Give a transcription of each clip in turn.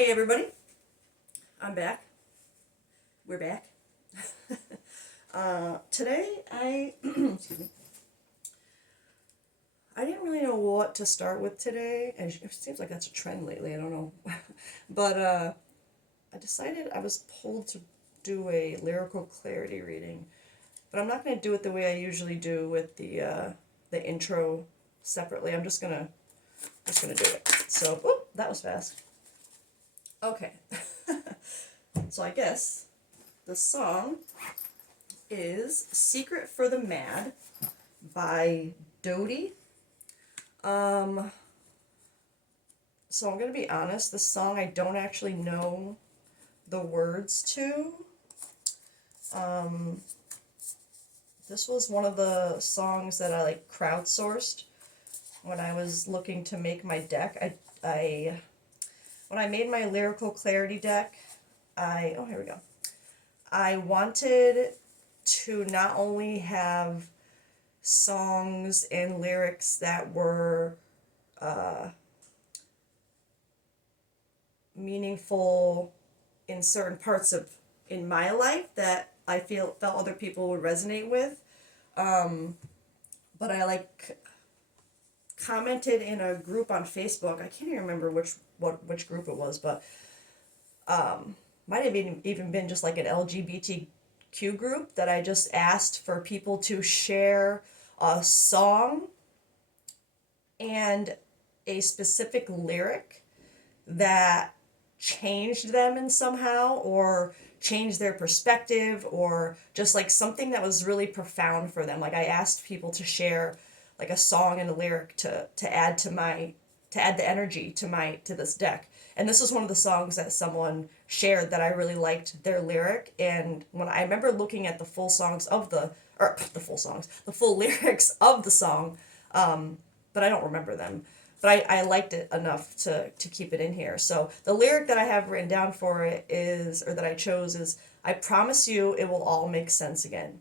Hey everybody, I'm back. We're back. Today excuse me. I didn't really know what to start with today. And it seems like that's a trend lately. I don't know, but I decided I was pulled to do a lyrical clarity reading, but I'm not going to do it the way I usually do with the intro separately. I'm just gonna do it. So, that was fast. Okay. So I guess the song is Secret for the Mad by Dodie. Um, so I'm going to be honest, this song I don't actually know the words to. Um, this was one of the songs that I like crowdsourced when I was looking to make my deck. I when I made my lyrical clarity deck, here we go. I wanted to not only have songs and lyrics that were meaningful in certain parts of in my life that I felt other people would resonate with. But I like commented in a group on Facebook. I can't even remember which group it was, but might have even been just like an LGBTQ group that I just asked for people to share a song and a specific lyric that changed them in somehow or changed their perspective or just like something that was really profound for them. Like I asked people to share like a song and a lyric to add to add the energy to this deck. And this was one of the songs that someone shared that I really liked their lyric. And when I remember looking at the full songs of the full lyrics of the song, but I don't remember them. But I liked it enough to keep it in here. So the lyric that I have written down for it is, or that I chose is, I promise you it will all make sense again.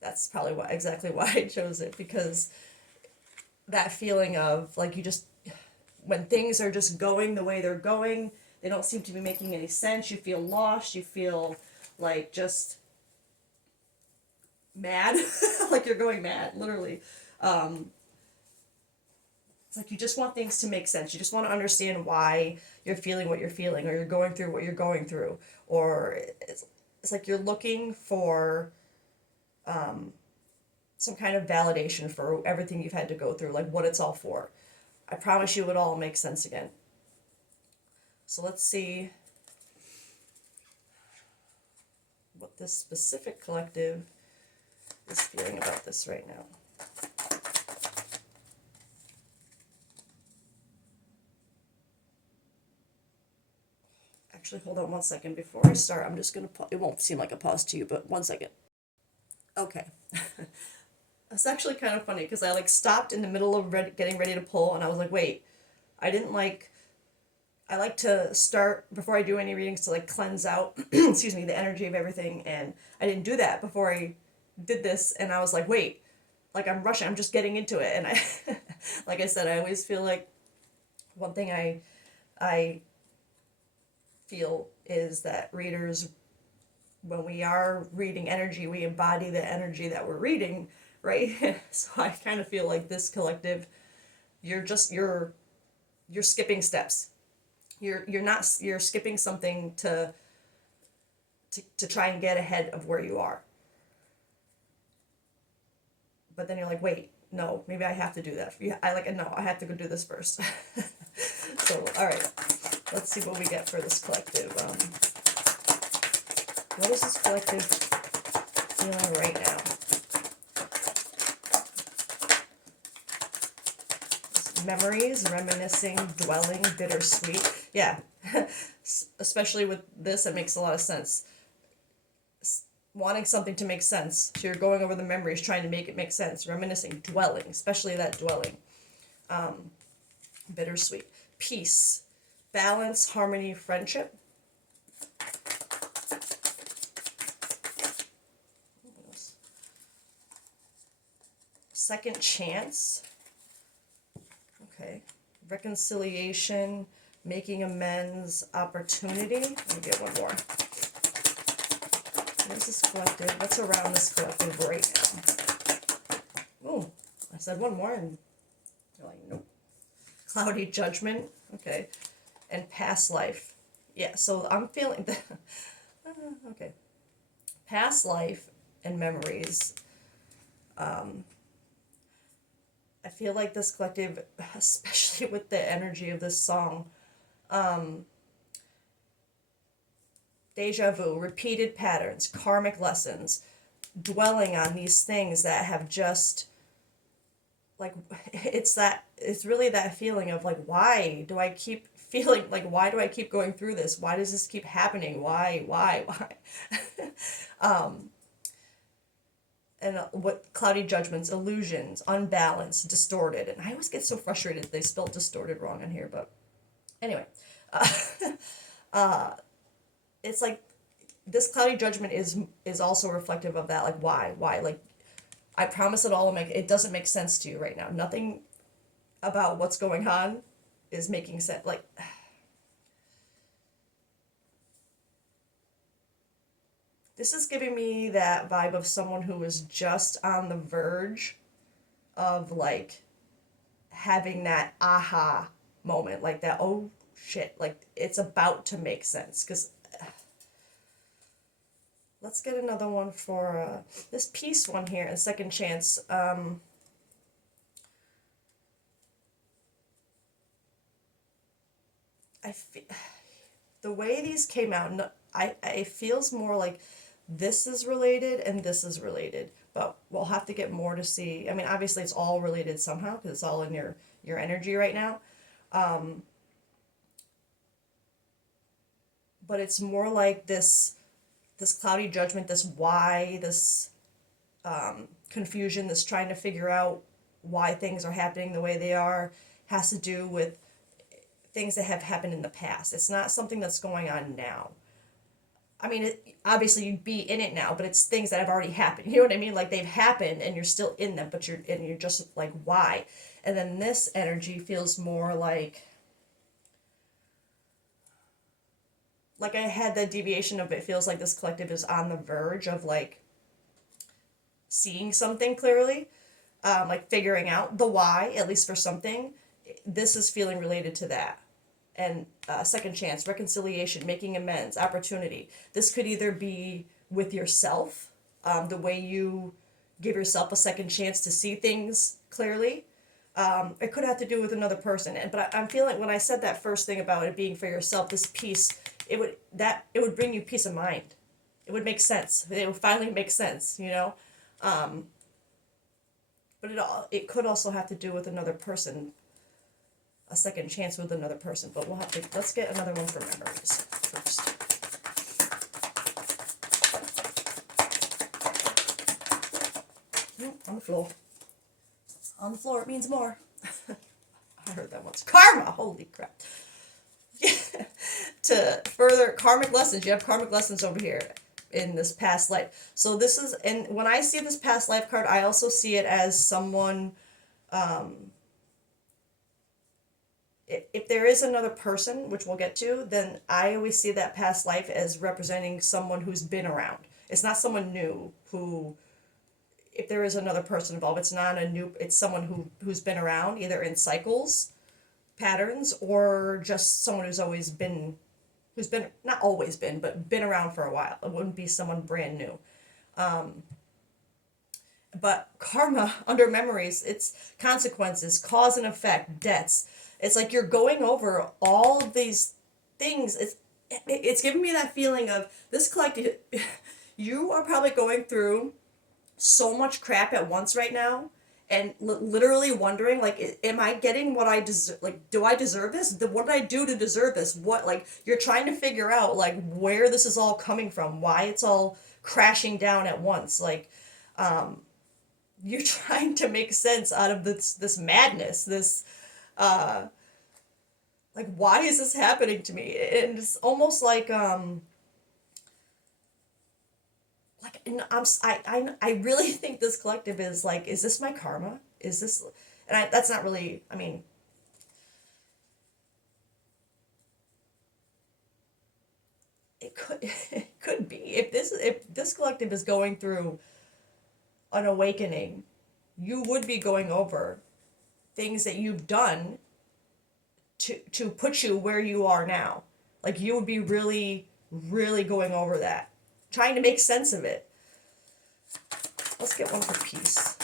That's probably exactly why I chose it, because that feeling of like you just, when things are just going the way they're going, they don't seem to be making any sense. You feel lost. You feel like just mad, like you're going mad, literally. It's like you just want things to make sense. You just want to understand why you're feeling what you're feeling, or you're going through what you're going through, or it's like you're looking for some kind of validation for everything you've had to go through, like what it's all for. I promise you it all makes sense again. So let's see what this specific collective is feeling about this right now. Actually, hold on one second before I start. I'm just going to, it won't seem like a pause to you, but one second. Okay. It's actually kind of funny because I like stopped in the middle of getting ready to pull and I was like, wait, I didn't like, I like to start before I do any readings to like cleanse out, excuse me, the energy of everything. And I didn't do that before I did this. And I was like, wait, like I'm rushing, I'm just getting into it. And I, like I said, I always feel like one thing I feel is that readers, when we are reading energy, we embody the energy that we're reading, right? So I kind of feel like this collective, you're skipping steps. You're skipping something to try and get ahead of where you are. But then you're like, wait, no, maybe I have to do that. No, I have to go do this first. So, all right, let's see what we get for this collective. What is this collective feeling right now? Memories, reminiscing, dwelling, bittersweet. Yeah, especially with this, it makes a lot of sense. Wanting something to make sense. So you're going over the memories, trying to make it make sense. Reminiscing, dwelling, especially that dwelling. Bittersweet. Peace, balance, harmony, friendship. Second chance. Okay. reconciliation, making amends, opportunity. Let me get one more. Where's this collective? What's around this collective right now? Oh, I said one more and you're like, nope. Cloudy judgment. Okay. And past life. Yeah, so I'm feeling that. Okay. Past life and memories. I feel like this collective, especially with the energy of this song, deja vu, repeated patterns, karmic lessons, dwelling on these things that have just like it's really that feeling of like, why do I keep feeling like, why do I keep going through this? Why does this keep happening? Why? And what cloudy judgments, illusions, unbalanced, distorted. And I always get so frustrated they spelled distorted wrong in here, but anyway. It's like this cloudy judgment is also reflective of that, like why like I promise it doesn't make sense to you right now. Nothing about what's going on is making sense. Like, this is giving me that vibe of someone who is just on the verge of like having that aha moment, like that, oh shit, like it's about to make sense. Because let's get another one for this peace one here, a second chance. I feel the way these came out, it feels more like this is related and this is related, but we'll have to get more to see. I mean, obviously it's all related somehow because it's all in your energy right now. But it's more like this cloudy judgment, this why, this confusion, this trying to figure out why things are happening the way they are, has to do with things that have happened in the past. It's not something that's going on now. I mean, obviously you'd be in it now, but it's things that have already happened. You know what I mean? Like they've happened and you're still in them, but you're just like, why? And then this energy feels more like I had the deviation of, it feels like this collective is on the verge of like seeing something clearly, like figuring out the why, at least for something. This is feeling related to that. And second chance, reconciliation, making amends, opportunity. This could either be with yourself, the way you give yourself a second chance to see things clearly. It could have to do with another person. But I'm feeling when I said that first thing about it being for yourself, this peace, it would bring you peace of mind. It would make sense. It would finally make sense, you know. But it could also have to do with another person, a second chance with another person. But let's get another one for memories first. On the floor. On the floor, it means more. I heard that once. Karma! Holy crap. To further karmic lessons, you have karmic lessons over here in this past life. So this is, and when I see this past life card, I also see it as someone, if there is another person, which we'll get to, then I always see that past life as representing someone who's been around. It's not someone new who, if there is another person involved, it's someone who's been around, either in cycles, patterns, or just someone who's been, not always been, but been around for a while. It wouldn't be someone brand new. But karma, under memories, it's consequences, cause and effect, debts. It's like you're going over all of these things. It's giving me that feeling of this collective. You are probably going through so much crap at once right now, and literally wondering, like, am I getting what I deserve? Like, do I deserve this? What did I do to deserve this? What, like, you're trying to figure out, like, where this is all coming from, why it's all crashing down at once. Like, you're trying to make sense out of this madness, this, like, why is this happening to me? And it's almost like I really think this collective is like, is this my karma? Is this, and that's not really, I mean, it could be if this collective is going through an awakening, you would be going over things that you've done to put you where you are now. Like you would be really, really going over that, trying to make sense of it. Let's get one for peace.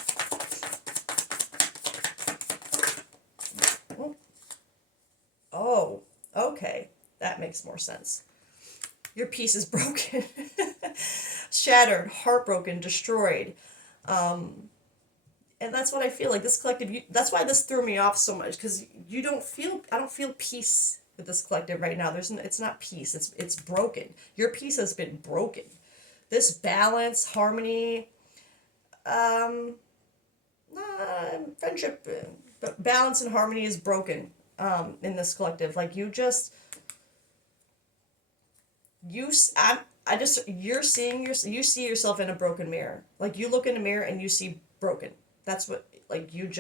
Oh, okay. That makes more sense. Your piece is broken, shattered, heartbroken, destroyed. And that's what I feel like this collective. That's why this threw me off so much because you don't feel. I don't feel peace with this collective right now. It's not peace. It's broken. Your peace has been broken. This balance, harmony, um, friendship, but balance and harmony is broken. In this collective, like I just you're seeing you see yourself in a broken mirror. Like you look in a mirror and you see broken. That's what like you're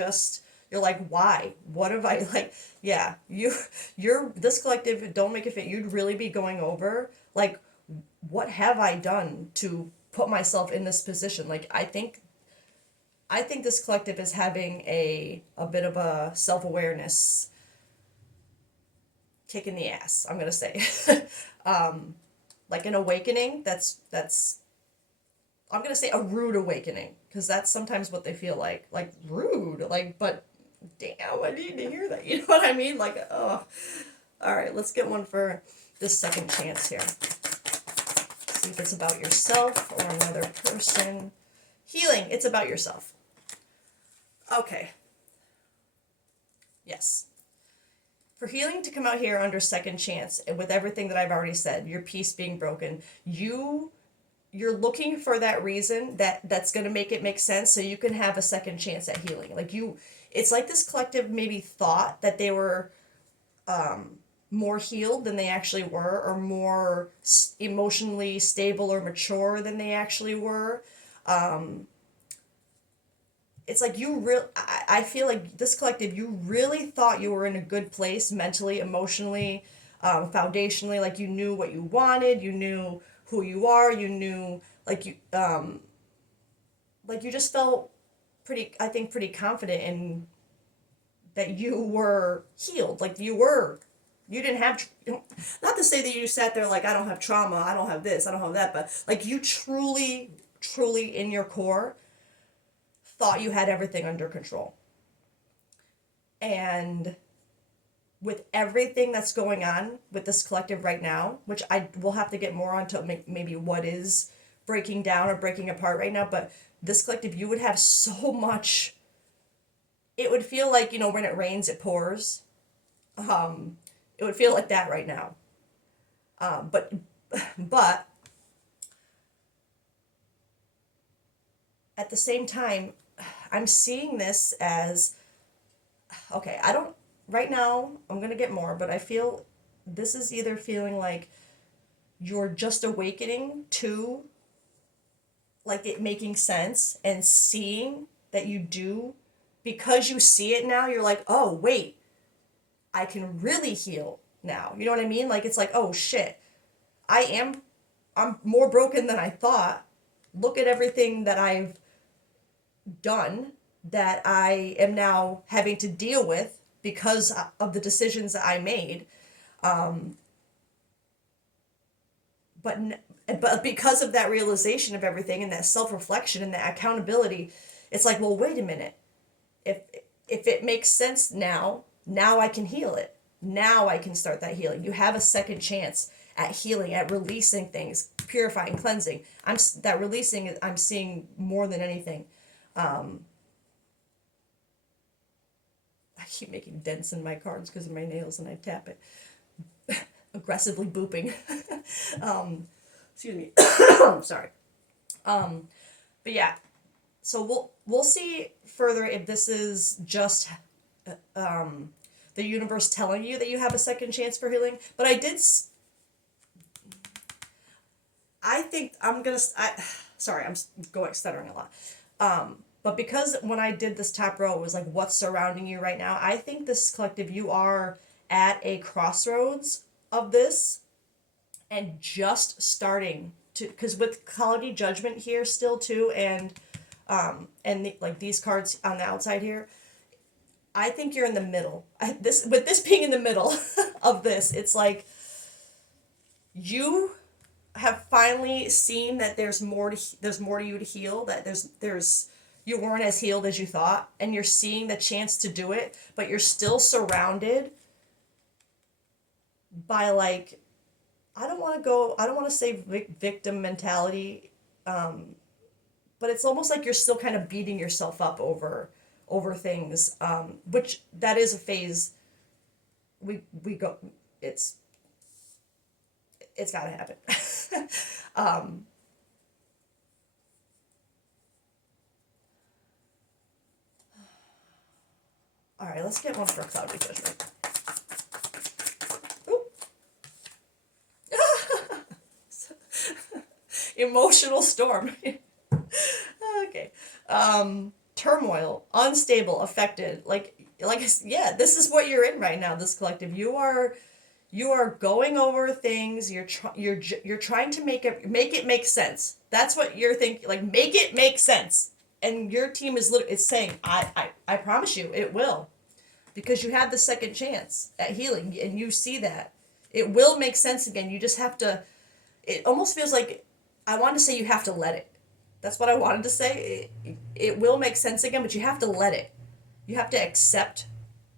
like, why? What have I like? Yeah, you're this collective. Don't make it fit. You'd really be going over like, what have I done to put myself in this position? Like I think this collective is having a bit of a self awareness kick in the ass. I'm gonna say, like an awakening. That's I'm gonna say a rude awakening because that's sometimes what they feel like rude, like but damn, I need to hear that. You know what I mean? Like oh, all right, let's get one for this second chance here. See if it's about yourself or another person. Healing. It's about yourself. Okay. Yes. For healing to come out here under second chance, and with everything that I've already said, your peace being broken, you're looking for that reason that's going to make it make sense so you can have a second chance at healing. Like it's like this collective maybe thought that they were more healed than they actually were, or more emotionally stable or mature than they actually were. It's like I feel like this collective, you really thought you were in a good place mentally, emotionally, foundationally. Like you knew what you wanted, you knew who you are, you knew like you just felt pretty, I think, pretty confident in that you were healed. Like you didn't have, not to say that you sat there like, I don't have trauma, I don't have this, I don't have that, but like you truly, truly in your core thought you had everything under control. And with everything that's going on with this collective right now, which I will have to get more onto maybe what is breaking down or breaking apart right now, but this collective, you would have so much. It would feel like, when it rains, it pours. It would feel like that right now. But but at the same time, I'm seeing this as okay. I don't right now. I'm gonna get more, but I feel this is either feeling like you're just awakening to like it making sense and seeing that you do because you see it now. You're like, oh wait, I can really heal now. You know what I mean? Like it's like, oh shit, I'm more broken than I thought. Look at everything that I've done that I am now having to deal with because of the decisions that I made. But but because of that realization of everything and that self-reflection and that accountability, it's like, well, wait a minute. If if it makes sense now I can heal it. Now I can start that healing. You have a second chance at healing, at releasing things, purifying, cleansing. That releasing I'm seeing more than anything. I keep making dents in my cards because of my nails and I tap it aggressively booping. Excuse me. Sorry. But yeah, so we'll see further if this is just the universe telling you that you have a second chance for healing. But I think sorry, I'm going stuttering a lot. But because when I did this top row, it was like what's surrounding you right now. I think this collective, you are at a crossroads of this, and just starting to, because with Quality Judgment here still too, and like these cards on the outside here, I think you're in the middle. This, with this being in the middle of this, it's like you have finally seen that there's more to you to heal, that there's you weren't as healed as you thought, and you're seeing the chance to do it, but you're still surrounded by, like, I don't want to say victim mentality, but it's almost like you're still kind of beating yourself up over things, which that is a phase we go, it's it's got to happen. um, all right, let's get one for Cloudy Judgment. Ooh. Emotional storm. Okay. Turmoil, unstable, affected. Yeah, this is what you're in right now. This collective, you are going over things. You're trying to make it make sense. That's what you're thinking. Like, make it make sense. And your team is literally, it's saying, I promise you it will, because you have the second chance at healing, and you see that it will make sense again. You just have to. It almost feels like, I want to say, you have to let it. That's what I wanted to say. It will make sense again, but you have to let it. You have to accept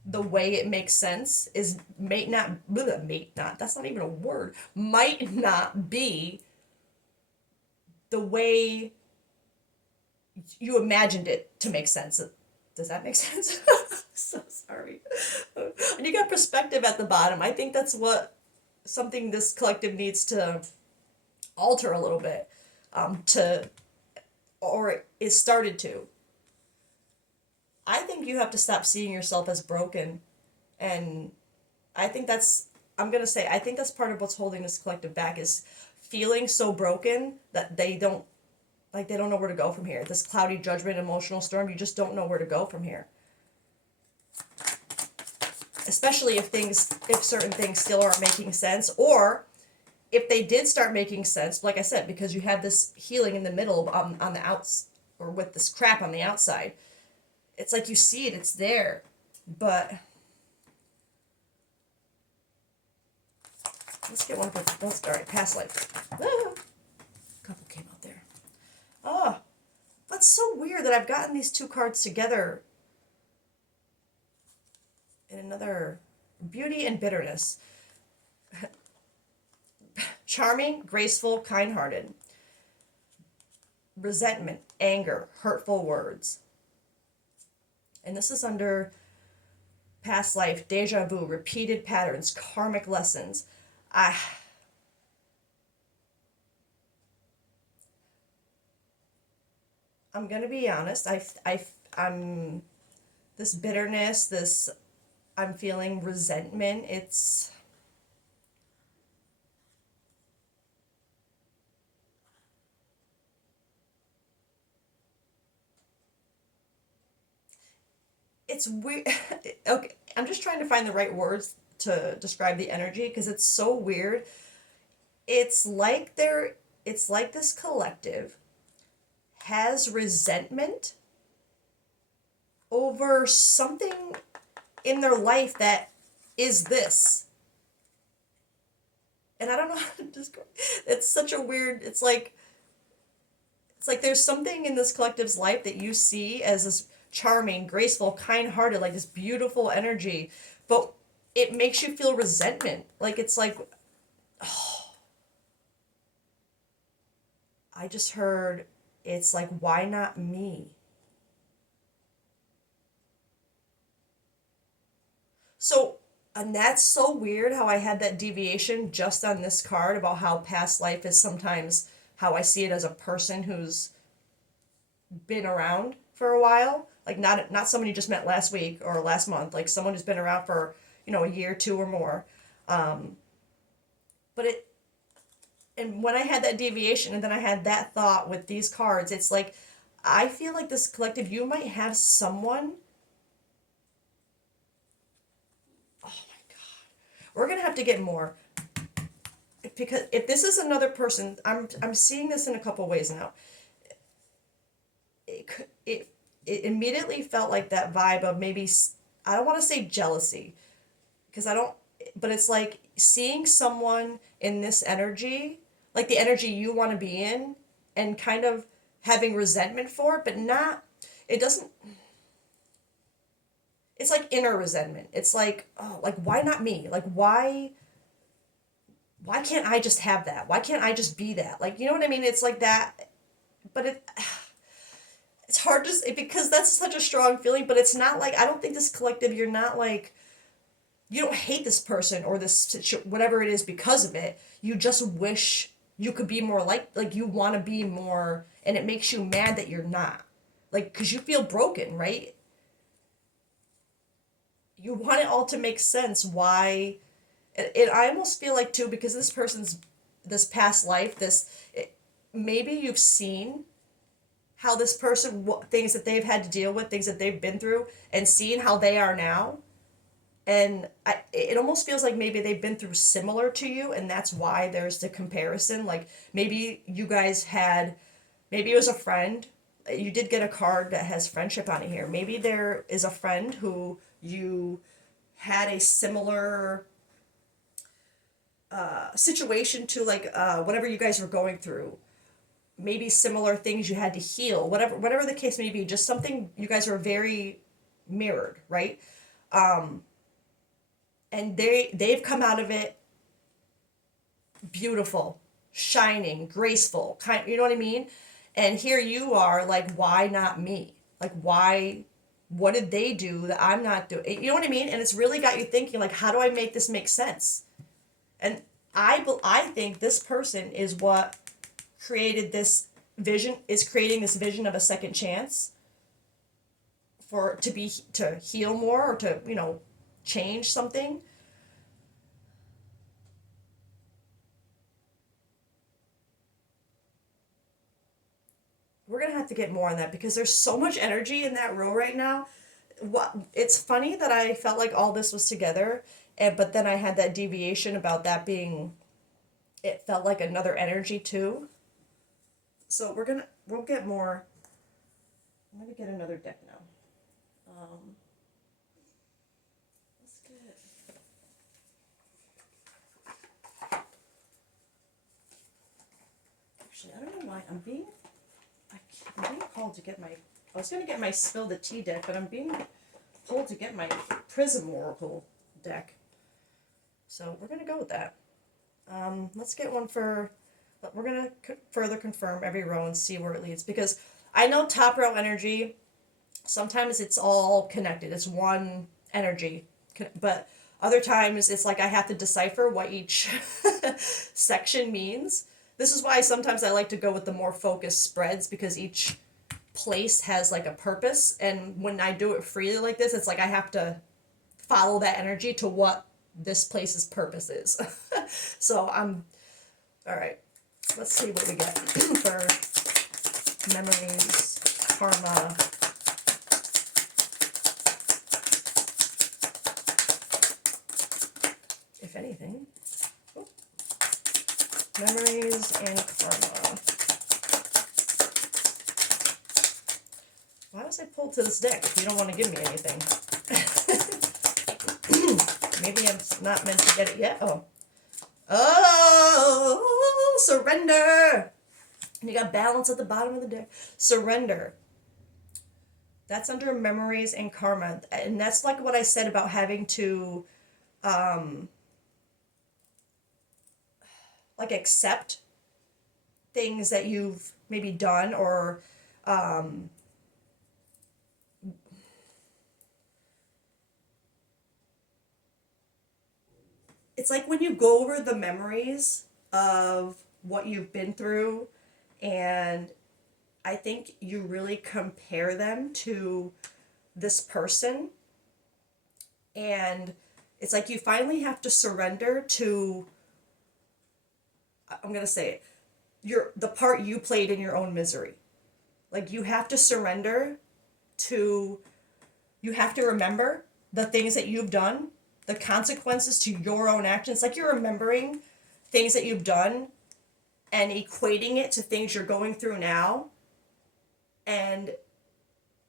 the way it makes sense is may not, that's not even a word, might not be the way you imagined it to make sense. Does that make sense? So sorry. And you got perspective at the bottom. I think that's what something this collective needs to alter a little bit, to, or is started to. I think you have to stop seeing yourself as broken. And I think I'm going to say, I think that's part of what's holding this collective back, is feeling so broken that they don't know where to go from here. This Cloudy Judgment, emotional storm, you just don't know where to go from here. Especially if certain things still aren't making sense, or if they did start making sense, like I said, because you have this healing in the middle, on the outs, or with this crap on the outside. It's like you see it, it's there, but let's get one for, all right, past life. Ah, couple came out there. Oh, that's so weird that I've gotten these two cards together in another. Beauty and bitterness. Charming, graceful, kind-hearted. Resentment, anger, hurtful words. And this is under past life, deja vu, repeated patterns, karmic lessons. I'm gonna be honest. I'm this bitterness, I'm feeling resentment. It's weird. Okay, I'm just trying to find the right words to describe the energy, because it's so weird. It's like this collective has resentment over something in their life that is this. And I don't know how to describe. It's such a weird. It's like there's something in this collective's life that you see as this charming, graceful, kind-hearted, like this beautiful energy, but it makes you feel resentment. Like, it's like, oh, I just heard, it's like, why not me? So, and that's so weird how I had that deviation just on this card about how past life is sometimes how I see it as a person who's been around for a while. Like, not someone you just met last week or last month, like someone who's been around for, a year, two or more. Um, but and when I had that deviation and then I had that thought with these cards, it's like, I feel like this collective, you might have someone. Oh my God. We're going to have to get more. because if this is another person, I'm seeing this in a couple ways now. It immediately felt like that vibe of maybe, I don't want to say jealousy, because I don't, but it's like seeing someone in this energy, like the energy you want to be in, and kind of having resentment for it, but not, it doesn't, it's like inner resentment. It's like, oh, like why not me? Like why can't I just have that? Why can't I just be that? Like, you know what I mean? It's like that, but it's hard to say because that's such a strong feeling, but it's not like, I don't think this collective, you're not like, you don't hate this person or whatever it is because of it. You just wish you could be more like you want to be more, and it makes you mad that you're not. Like, because you feel broken, right? You want it all to make sense. Why? I almost feel like, too, because this person's, this past life, maybe you've seen how this person, things that they've had to deal with, things that they've been through, and seeing how they are now. And it almost feels like maybe they've been through similar to you, and that's why there's the comparison. Like maybe you guys had, maybe it was a friend. You did get a card that has friendship on it here. Maybe there is a friend who you had a similar situation to, like whatever you guys were going through. Maybe similar things you had to heal. Whatever the case may be. Just something, you guys were very mirrored, right? And they've come out of it beautiful, shining, graceful, kind, you know what I mean? And here you are like, why not me? Like, why, what did they do that I'm not doing? You know what I mean? And it's really got you thinking, like, how do I make this make sense? And I think this person is what created this vision, is creating this vision of a second chance for, to heal more, or to, change something. We're gonna have to get more on that because there's so much energy in that row right now. It's funny that I felt like all this was together, but then I had that deviation about that being, it felt like another energy too. So we'll get more. I'm gonna get another deck now. Let's get. Actually, I don't know why I'm being called to get my. I was gonna get my Spill the Tea deck, but I'm being pulled to get my Prism Oracle deck. So we're gonna go with that. Let's get one for. We're gonna further confirm every row and see where it leads, because I know top row energy. Sometimes it's all connected. It's one energy, but other times it's like I have to decipher what each section means. This is why sometimes I like to go with the more focused spreads, because each place has like a purpose, and when I do it freely like this, it's like I have to follow that energy to what this place's purpose is. So I'm all right. Let's see what we get for memories, karma. If anything. Oh. Memories and karma. Why was I pulled to this deck if you don't want to give me anything? Maybe I'm not meant to get it yet. Oh, surrender. And you got balance at the bottom of the deck. Surrender. That's under memories and karma. And that's like what I said about having to like accept things that you've maybe done, or it's like when you go over the memories of what you've been through, and I think you really compare them to this person, and it's like you finally have to surrender to, I'm going to say it, the part you played in your own misery. Like you have to surrender to, you have to remember the things that you've done, the consequences to your own actions. Like you're remembering things that you've done and equating it to things you're going through now. And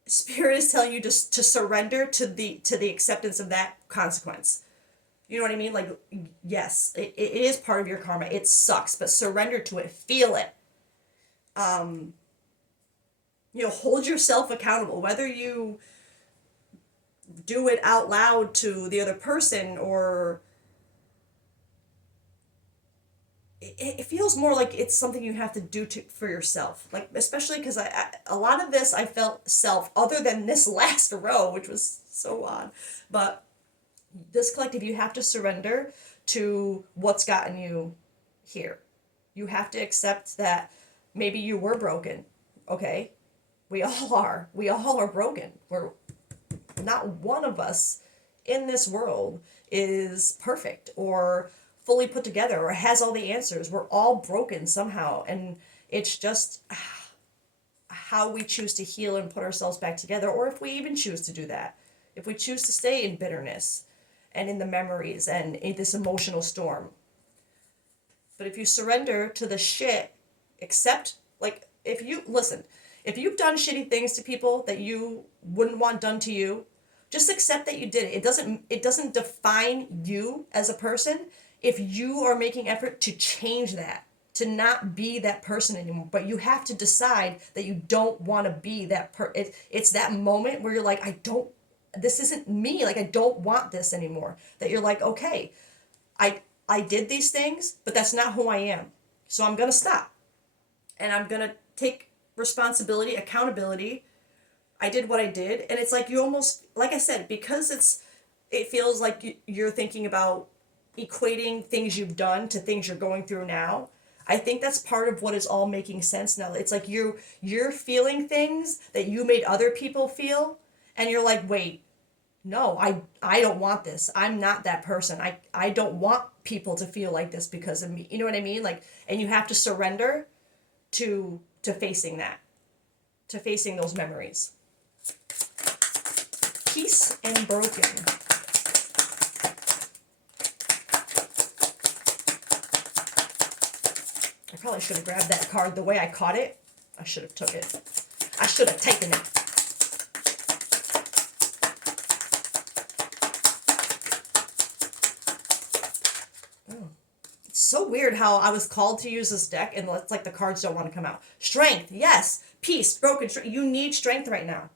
spirit is telling you to surrender to the acceptance of that consequence. You know what I mean? Like, yes, it is part of your karma. It sucks, but surrender to it. Feel it. Hold yourself accountable, whether you do it out loud to the other person, or it feels more like it's something you have to do for yourself. Like, especially because a lot of this I felt self, other than this last row, which was so odd. But this collective, you have to surrender to what's gotten you here. You have to accept that maybe you were broken. Okay? We all are. We all are broken. We're not one of us in this world is perfect or fully put together or has all the answers. We're all broken somehow, and it's just how we choose to heal and put ourselves back together, or if we even choose to do that. If we choose to stay in bitterness and in the memories and in this emotional storm. But if you surrender to the shit, accept, like, if you've done shitty things to people that you wouldn't want done to you, just accept that you did it. It doesn't define you as a person if you are making effort to change that, to not be that person anymore. But you have to decide that you don't want to be that it's that moment where you're like, this isn't me. Like, I don't want this anymore. That you're like, okay, I did these things, but that's not who I am. So I'm going to stop. And I'm going to take responsibility, accountability. I did what I did. And it's like you almost, like I said, because it feels like you're thinking about equating things you've done to things you're going through now. I think that's part of what is all making sense now. It's like you're feeling things that you made other people feel, and you're like, wait, no, I don't want this. I'm not that person. I don't want people to feel like this because of me. You know what I mean? Like, and you have to surrender to facing that, to facing those memories. Peace and broken. I probably should have grabbed that card the way I caught it. I should have took it. I should have taken it. Oh. It's so weird how I was called to use this deck and it's like the cards don't want to come out. Strength, yes. Peace, broken. You need strength right now.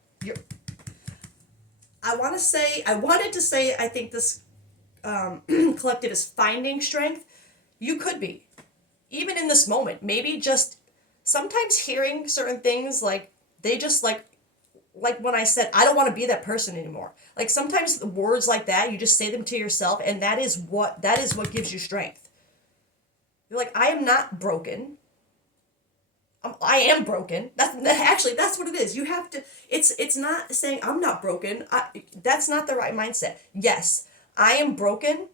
I wanted to say, I think this collective is finding strength. You could be. Even in this moment, maybe just sometimes hearing certain things, like they just like when I said, I don't want to be that person anymore. Like sometimes the words like that, you just say them to yourself, and that is what gives you strength. You're like, I am not broken. I am broken. That's what it is. You have to. It's not saying I'm not broken. That's not the right mindset. Yes, I am broken,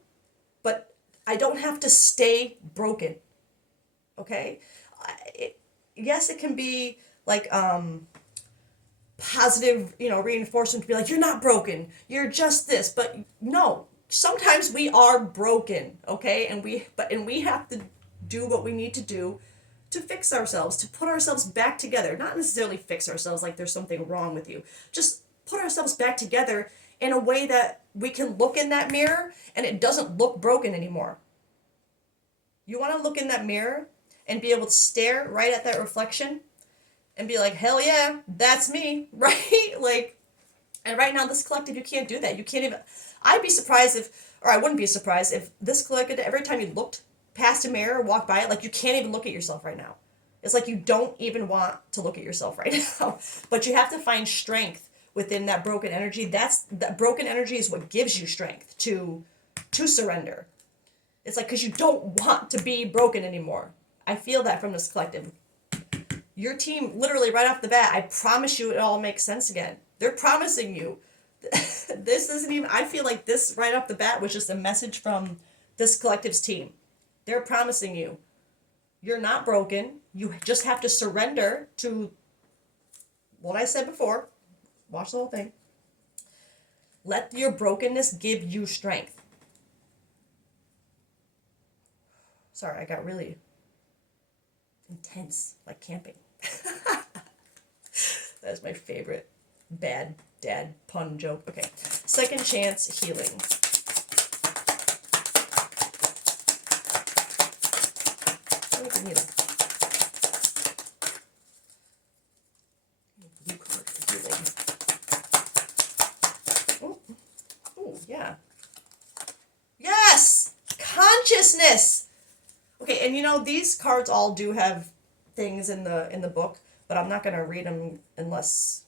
but I don't have to stay broken. Okay, yes, it can be like positive, reinforcement to be like, you're not broken. You're just this. But no, sometimes we are broken. Okay, and we have to do what we need to do to fix ourselves, to put ourselves back together. Not necessarily fix ourselves like there's something wrong with you. Just put ourselves back together in a way that we can look in that mirror and it doesn't look broken anymore. You want to look in that mirror and be able to stare right at that reflection and be like, hell yeah, that's me, right? Like, and right now, this collective, you can't do that. You can't even, I'd be surprised I wouldn't be surprised if this collective, every time you looked past a mirror, walked by it, like you can't even look at yourself right now. It's like you don't even want to look at yourself right now. But you have to find strength within that broken energy. That broken energy is what gives you strength to surrender. It's like, because you don't want to be broken anymore. I feel that from this collective. Your team, literally right off the bat, I promise you it all makes sense again. They're promising you. This isn't even, I feel like this right off the bat was just a message from this collective's team. They're promising you, you're not broken. You just have to surrender to what I said before. Watch the whole thing. Let your brokenness give you strength. Sorry, I got really intense, like camping. That's my favorite bad dad pun joke. Okay. Second chance healing. Oh, give me the blue card for healing. Oh, oh, yeah. Yes! Consciousness! Okay, and you know, these cards all do have things in the book, but I'm not going to read them unless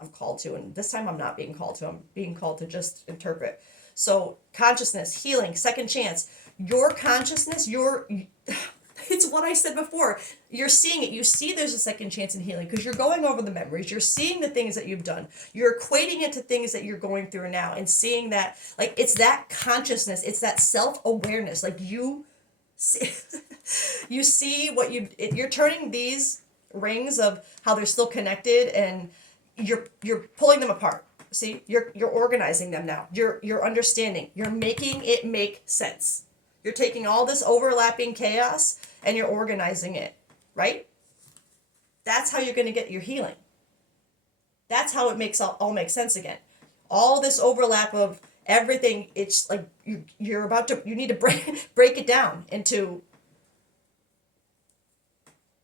I'm called to, and this time I'm not being called to. I'm being called to just interpret. So, consciousness, healing, second chance. Your consciousness, it's what I said before. You're seeing it. You see there's a second chance in healing because you're going over the memories. You're seeing the things that you've done. You're equating it to things that you're going through now and seeing that, like, it's that consciousness. It's that self-awareness. Like, you see, you see what you're turning these rings of how they're still connected, and you're pulling them apart. See, you're organizing them now. You're understanding. You're making it make sense. You're taking all this overlapping chaos and you're organizing it, right? That's how you're going to get your healing. That's how it makes all make sense again. All this overlap of everything, it's like you're about to, you need to break it down into,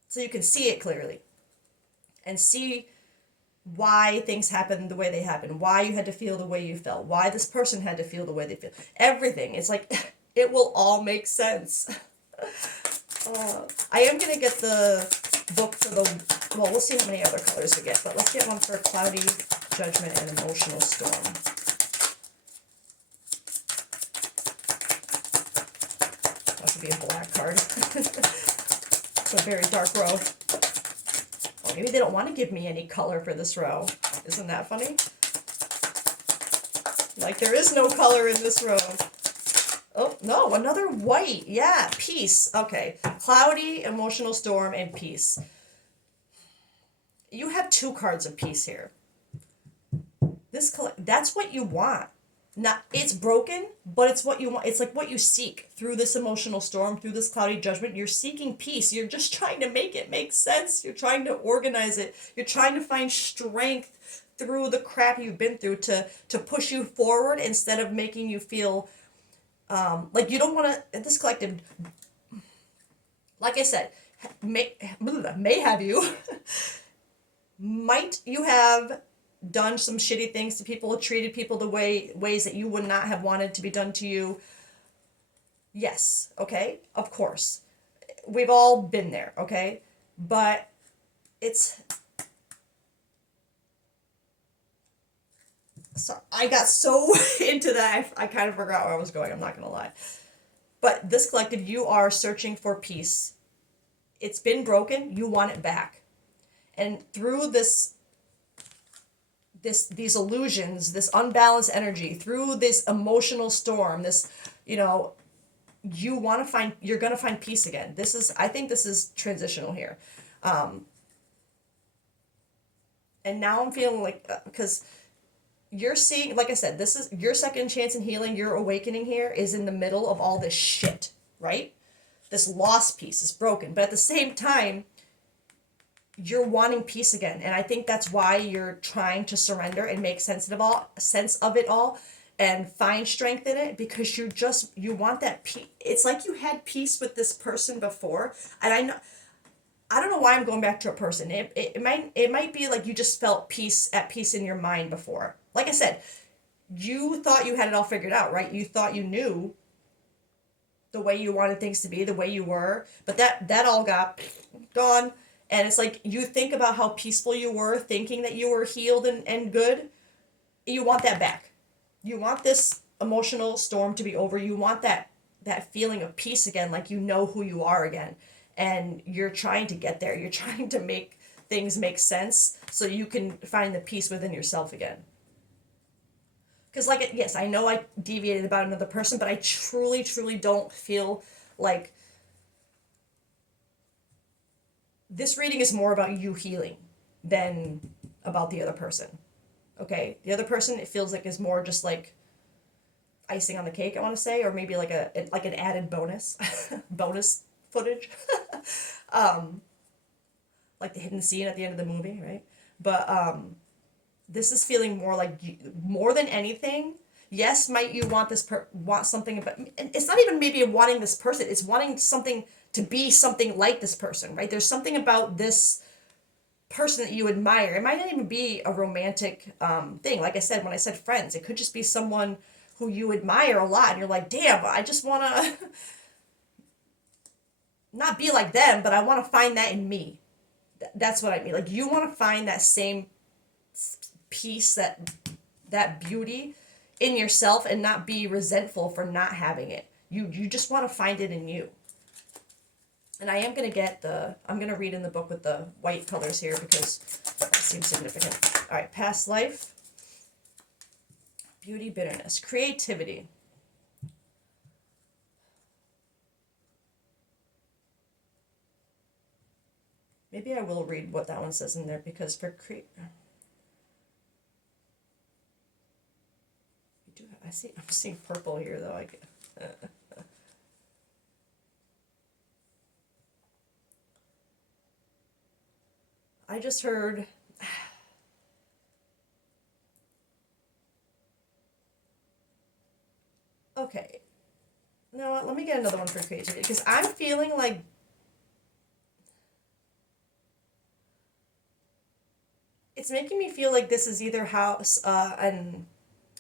so you can see it clearly and see why things happen the way they happen, why you had to feel the way you felt, why this person had to feel the way they feel. Everything. It's like, it will all make sense. I am going to get the book for the, well, we'll see how many other colors we get, but let's get one for Cloudy, Judgment, and Emotional Storm. That could be a black card. It's a very dark row. Oh, maybe they don't want to give me any color for this row. Isn't that funny? Like, there is no color in this row. Oh, no, another white. Yeah, peace. Okay. Cloudy, Emotional Storm, and peace. You have two cards of peace here. That's what you want. Not, it's broken, but it's what you want. It's like what you seek through this emotional storm, through this cloudy judgment. You're seeking peace. You're just trying to make it make sense. You're trying to organize it. You're trying to find strength through the crap you've been through to push you forward instead of making you feel like you don't want to. This collective, like I said, may have you, might you have done some shitty things to people, treated people the ways that you would not have wanted to be done to you. Yes, okay, of course. We've all been there, okay? But it's, so I got so into that, I kind of forgot where I was going, I'm not gonna lie. But this collective, you are searching for peace. It's been broken, you want it back. And through these illusions, this unbalanced energy, through this emotional storm, this, you want to find, you're going to find peace again. I think this is transitional here. And now I'm feeling like, because you're seeing, like I said, this is your second chance in healing, your awakening here is in the middle of all this shit, right? This lost piece is broken. But at the same time, you're wanting peace again, and I think that's why you're trying to surrender and make sense of it all and find strength in it, because you want that peace. It's like you had peace with this person before, and I don't know why I'm going back to a person. It might be like you just felt at peace in your mind before. Like I said, you thought you had it all figured out, right? You thought you knew the way you wanted things to be, the way you were, but that all got gone. And it's like you think about how peaceful you were, thinking that you were healed and good. You want that back. You want this emotional storm to be over. You want that feeling of peace again, like you know who you are again. And you're trying to get there. You're trying to make things make sense so you can find the peace within yourself again. Because, yes, I know I deviated about another person, but I truly, truly don't feel like this reading is more about you healing than about the other person. Okay? The other person, it feels like, is more just like icing on the cake, I want to say, or maybe like an added bonus. Bonus footage. Like the hidden scene at the end of the movie, right? But this is feeling more like more than anything. Yes, might you want want something, but it's not even maybe wanting this person. It's wanting something to be something like this person, right? There's something about this person that you admire. It might not even be a romantic thing. Like I said, when I said friends, it could just be someone who you admire a lot, and you're like, damn, I just want to not be like them, but I want to find that in me. That's what I mean. Like you want to find that same peace, that beauty in yourself, and not be resentful for not having it. You just want to find it in you. And I am going to I'm going to read in the book with the white colors here because it seems significant. All right, past life, beauty, bitterness, creativity. Maybe I will read what that one says in there because for I'm seeing purple here though. I just heard. Okay. You know what? Let me get another one for creativity because I'm feeling like it's making me feel like this is either how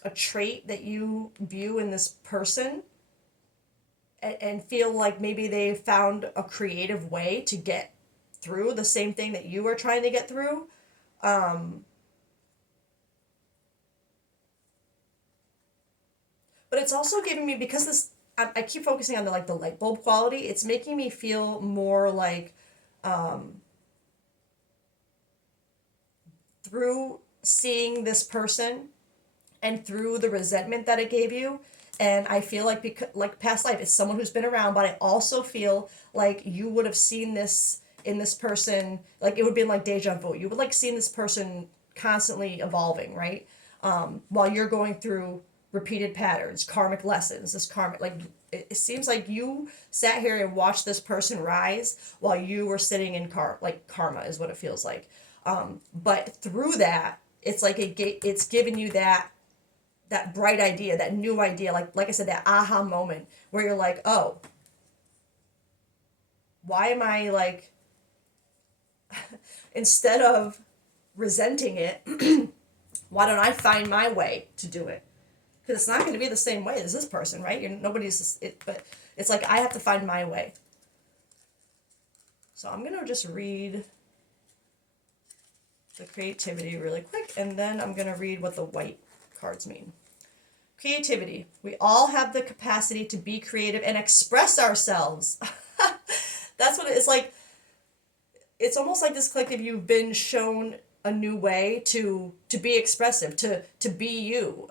a trait that you view in this person and feel like maybe they found a creative way to get through the same thing that you are trying to get through. Um, but it's also giving me because I keep focusing on the light bulb quality. It's making me feel more like um, through seeing this person and through the resentment that it gave you. And I feel like because like past life, it's someone who's been around, but I also feel like you would have seen this in this person, like it would be like deja vu. You would like seeing this person constantly evolving, right? While you're going through repeated patterns, karmic lessons, this karmic like it seems like you sat here and watched this person rise while you were sitting in karma is what it feels like. But through that, it's like it's given you that bright idea, that new idea, like I said, that aha moment where you're like, oh, why am I like instead of resenting it, why don't I find my way to do it? Because it's not going to be the same way as this person, right? But it's like I have to find my way. So I'm gonna just read the creativity really quick, and then I'm gonna read what the white cards mean. Creativity. We all have the capacity to be creative and express ourselves. That's what it's like. It's almost like this collective, you've been shown a new way to be expressive, to be you.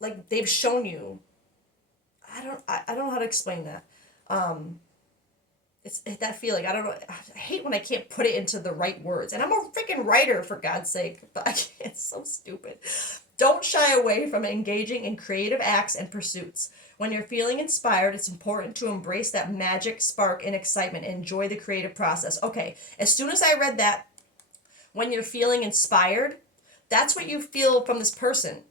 Like they've shown you. I don't know how to explain that. It's that feeling. I don't know. I hate when I can't put it into the right words. And I'm a freaking writer, for God's sake. But I can't. It's so stupid. Don't shy away from engaging in creative acts and pursuits. When you're feeling inspired, it's important to embrace that magic spark and excitement and enjoy the creative process. Okay, as soon as I read that, when you're feeling inspired, that's what you feel from this person.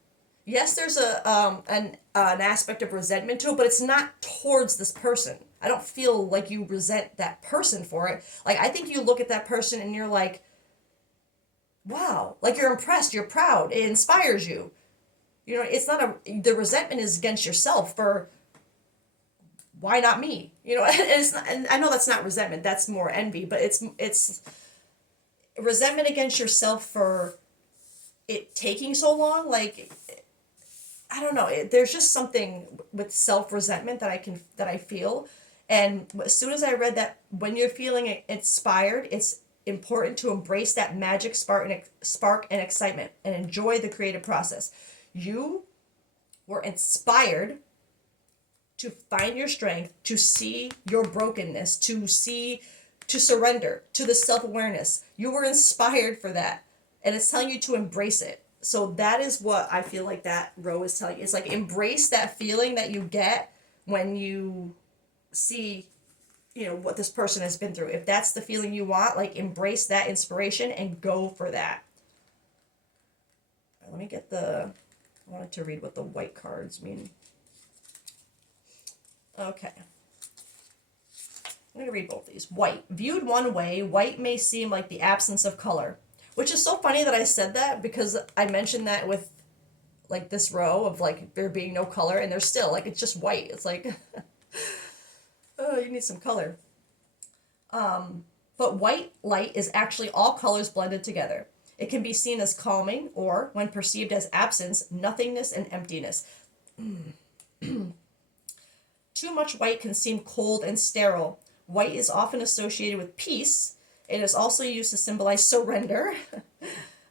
Yes, there's an aspect of resentment to it, but it's not towards this person. I don't feel like you resent that person for it. Like I think you look at that person and you're like, wow, like you're impressed, you're proud, it inspires you. You know, it's not the resentment is against yourself for why not me? You know, and it's not, and I know that's not resentment, that's more envy, but it's resentment against yourself for it taking so long. Like I don't know. There's just something with self resentment that I feel, and as soon as I read that, when you're feeling inspired, it's important to embrace that magic spark and excitement, and enjoy the creative process. You were inspired to find your strength, to see your brokenness, to surrender, to the self awareness. You were inspired for that, and it's telling you to embrace it. So that is what I feel like that row is telling you. It's like embrace that feeling that you get when you see what this person has been through. If that's the feeling you want, like embrace that inspiration and go for that. Let me get I wanted to read what the white cards mean. Okay. I'm going to read both these. White. Viewed one way, white may seem like the absence of color. Which is so funny that I said that because I mentioned that with like this row of like there being no color and there's still like it's just white. It's like oh, you need some color. But white light is actually all colors blended together. It can be seen as calming or, when perceived as absence, nothingness and emptiness. Too much white can seem cold and sterile. White is often associated with peace. It is also used to symbolize surrender.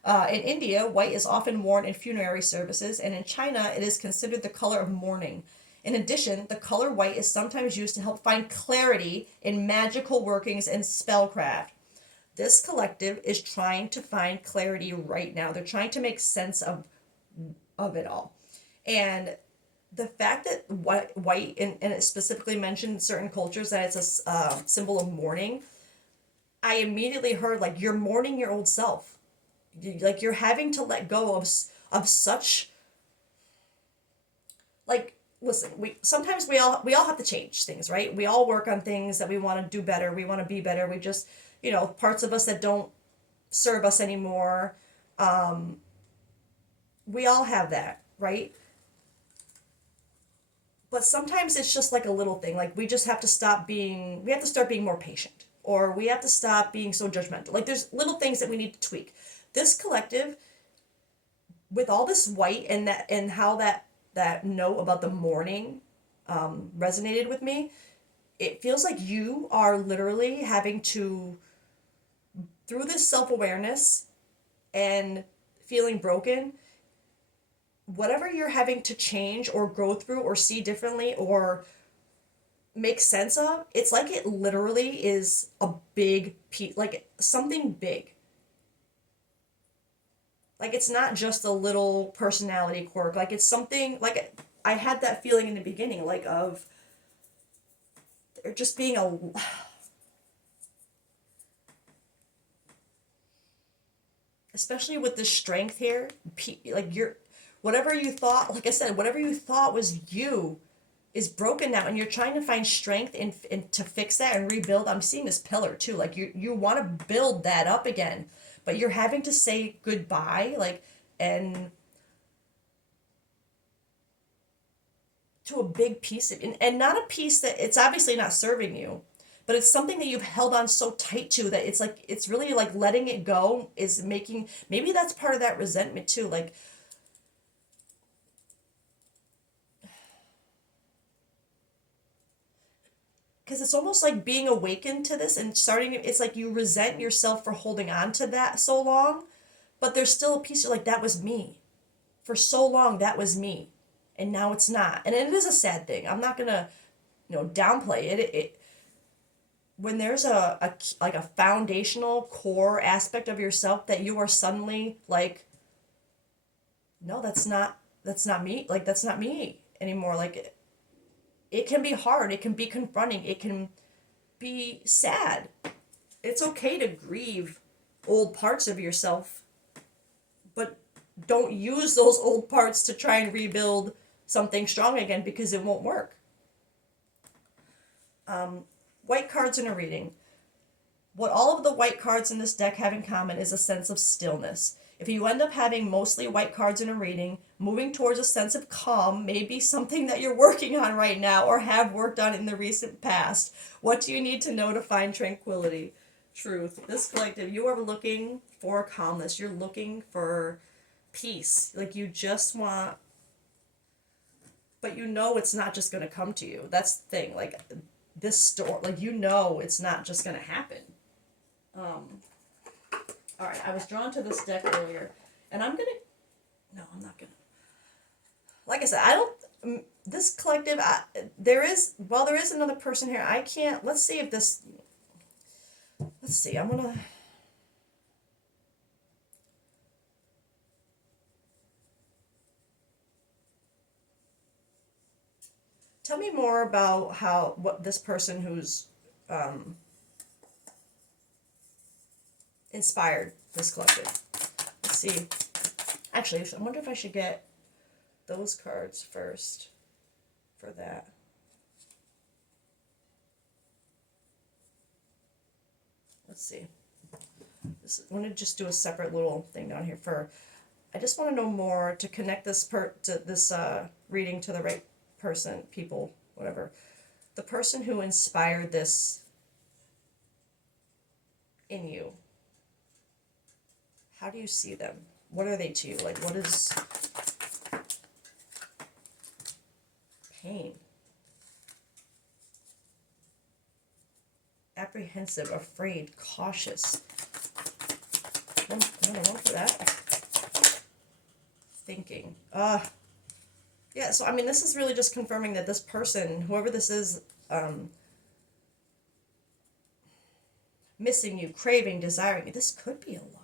In India, white is often worn in funerary services, and in China, it is considered the color of mourning. In addition, the color white is sometimes used to help find clarity in magical workings and spellcraft. This collective is trying to find clarity right now. They're trying to make sense of it all. And the fact that white and it specifically mentioned in certain cultures that it's a symbol of mourning, I immediately heard like you're mourning your old self. Like you're having to let go of such like listen, we all have to change things, right? We all work on things that we want to do better, we want to be better. We just, parts of us that don't serve us anymore. We all have that, right? But sometimes it's just like a little thing. Like we have to start being more patient, or we have to stop being so judgmental. Like there's little things that we need to tweak. This collective, with all this white and how that note about the morning resonated with me, it feels like you are literally having to, through this self-awareness and feeling broken, whatever you're having to change or go through or see differently or make sense of, it's like it literally is a big piece, like something big. Like it's not just a little personality quirk. Like it's something like I had that feeling in the beginning, like of there just being especially with the strength here, like you're, whatever you thought, like I said, whatever you thought was you is broken now, and you're trying to find strength in to fix that and rebuild. I'm seeing this pillar too, like you want to build that up again, but you're having to say goodbye, like, and to a big piece of, and not a piece that it's obviously not serving you, but it's something that you've held on so tight to that it's like it's really like letting it go is making, maybe that's part of that resentment too, like because it's almost like being awakened to this and starting, it's like you resent yourself for holding on to that so long, but there's still a piece of like that was me for so long, that was me, and now it's not, and it is a sad thing. I'm not gonna downplay it. When there's a like a foundational core aspect of yourself that you are suddenly like, no, that's not me, like that's not me anymore, like it can be hard, it can be confronting, it can be sad. It's okay to grieve old parts of yourself, but don't use those old parts to try and rebuild something strong again because it won't work. White cards in a reading. What all of the white cards in this deck have in common is a sense of stillness. If you end up having mostly white cards in a reading, moving towards a sense of calm may be something that you're working on right now or have worked on in the recent past. What do you need to know to find tranquility? Truth. This collective, you are looking for calmness. You're looking for peace. Like you just want, but it's not just going to come to you. That's the thing. Like this store, like it's not just going to happen. All right, I was drawn to this deck earlier, and no, I'm not gonna. Like I said, I don't. This collective, there is another person here. I can't. Let's see if this. Let's see. I'm gonna. Tell me more about what this person who's inspired this collective. Let's see. Actually, I wonder if I should get those cards first for that. Let's see. I want to just do a separate little thing down here for. I just want to know more to connect this reading to the right person, people, whatever. The person who inspired this in you. How do you see them? What are they to you? Like, what is pain? Apprehensive, afraid, cautious. One for that. Thinking. Yeah, so I mean, this is really just confirming that this person, whoever this is, missing you, craving, desiring you, this could be a love.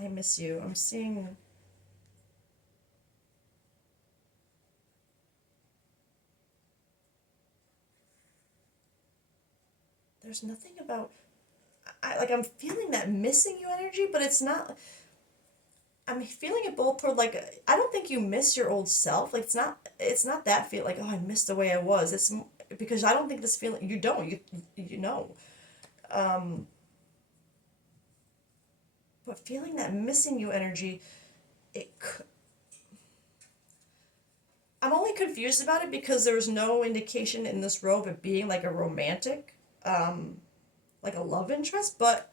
I miss you. I'm seeing. There's nothing about. I'm feeling that missing you energy, but it's not. I'm feeling it both toward like I don't think you miss your old self. Like it's not that feel like, oh, I missed the way I was. It's because I don't think this feeling you don't you know. But feeling that missing you energy, it. I'm only confused about it because there's no indication in this row of it being like a romantic, like a love interest. But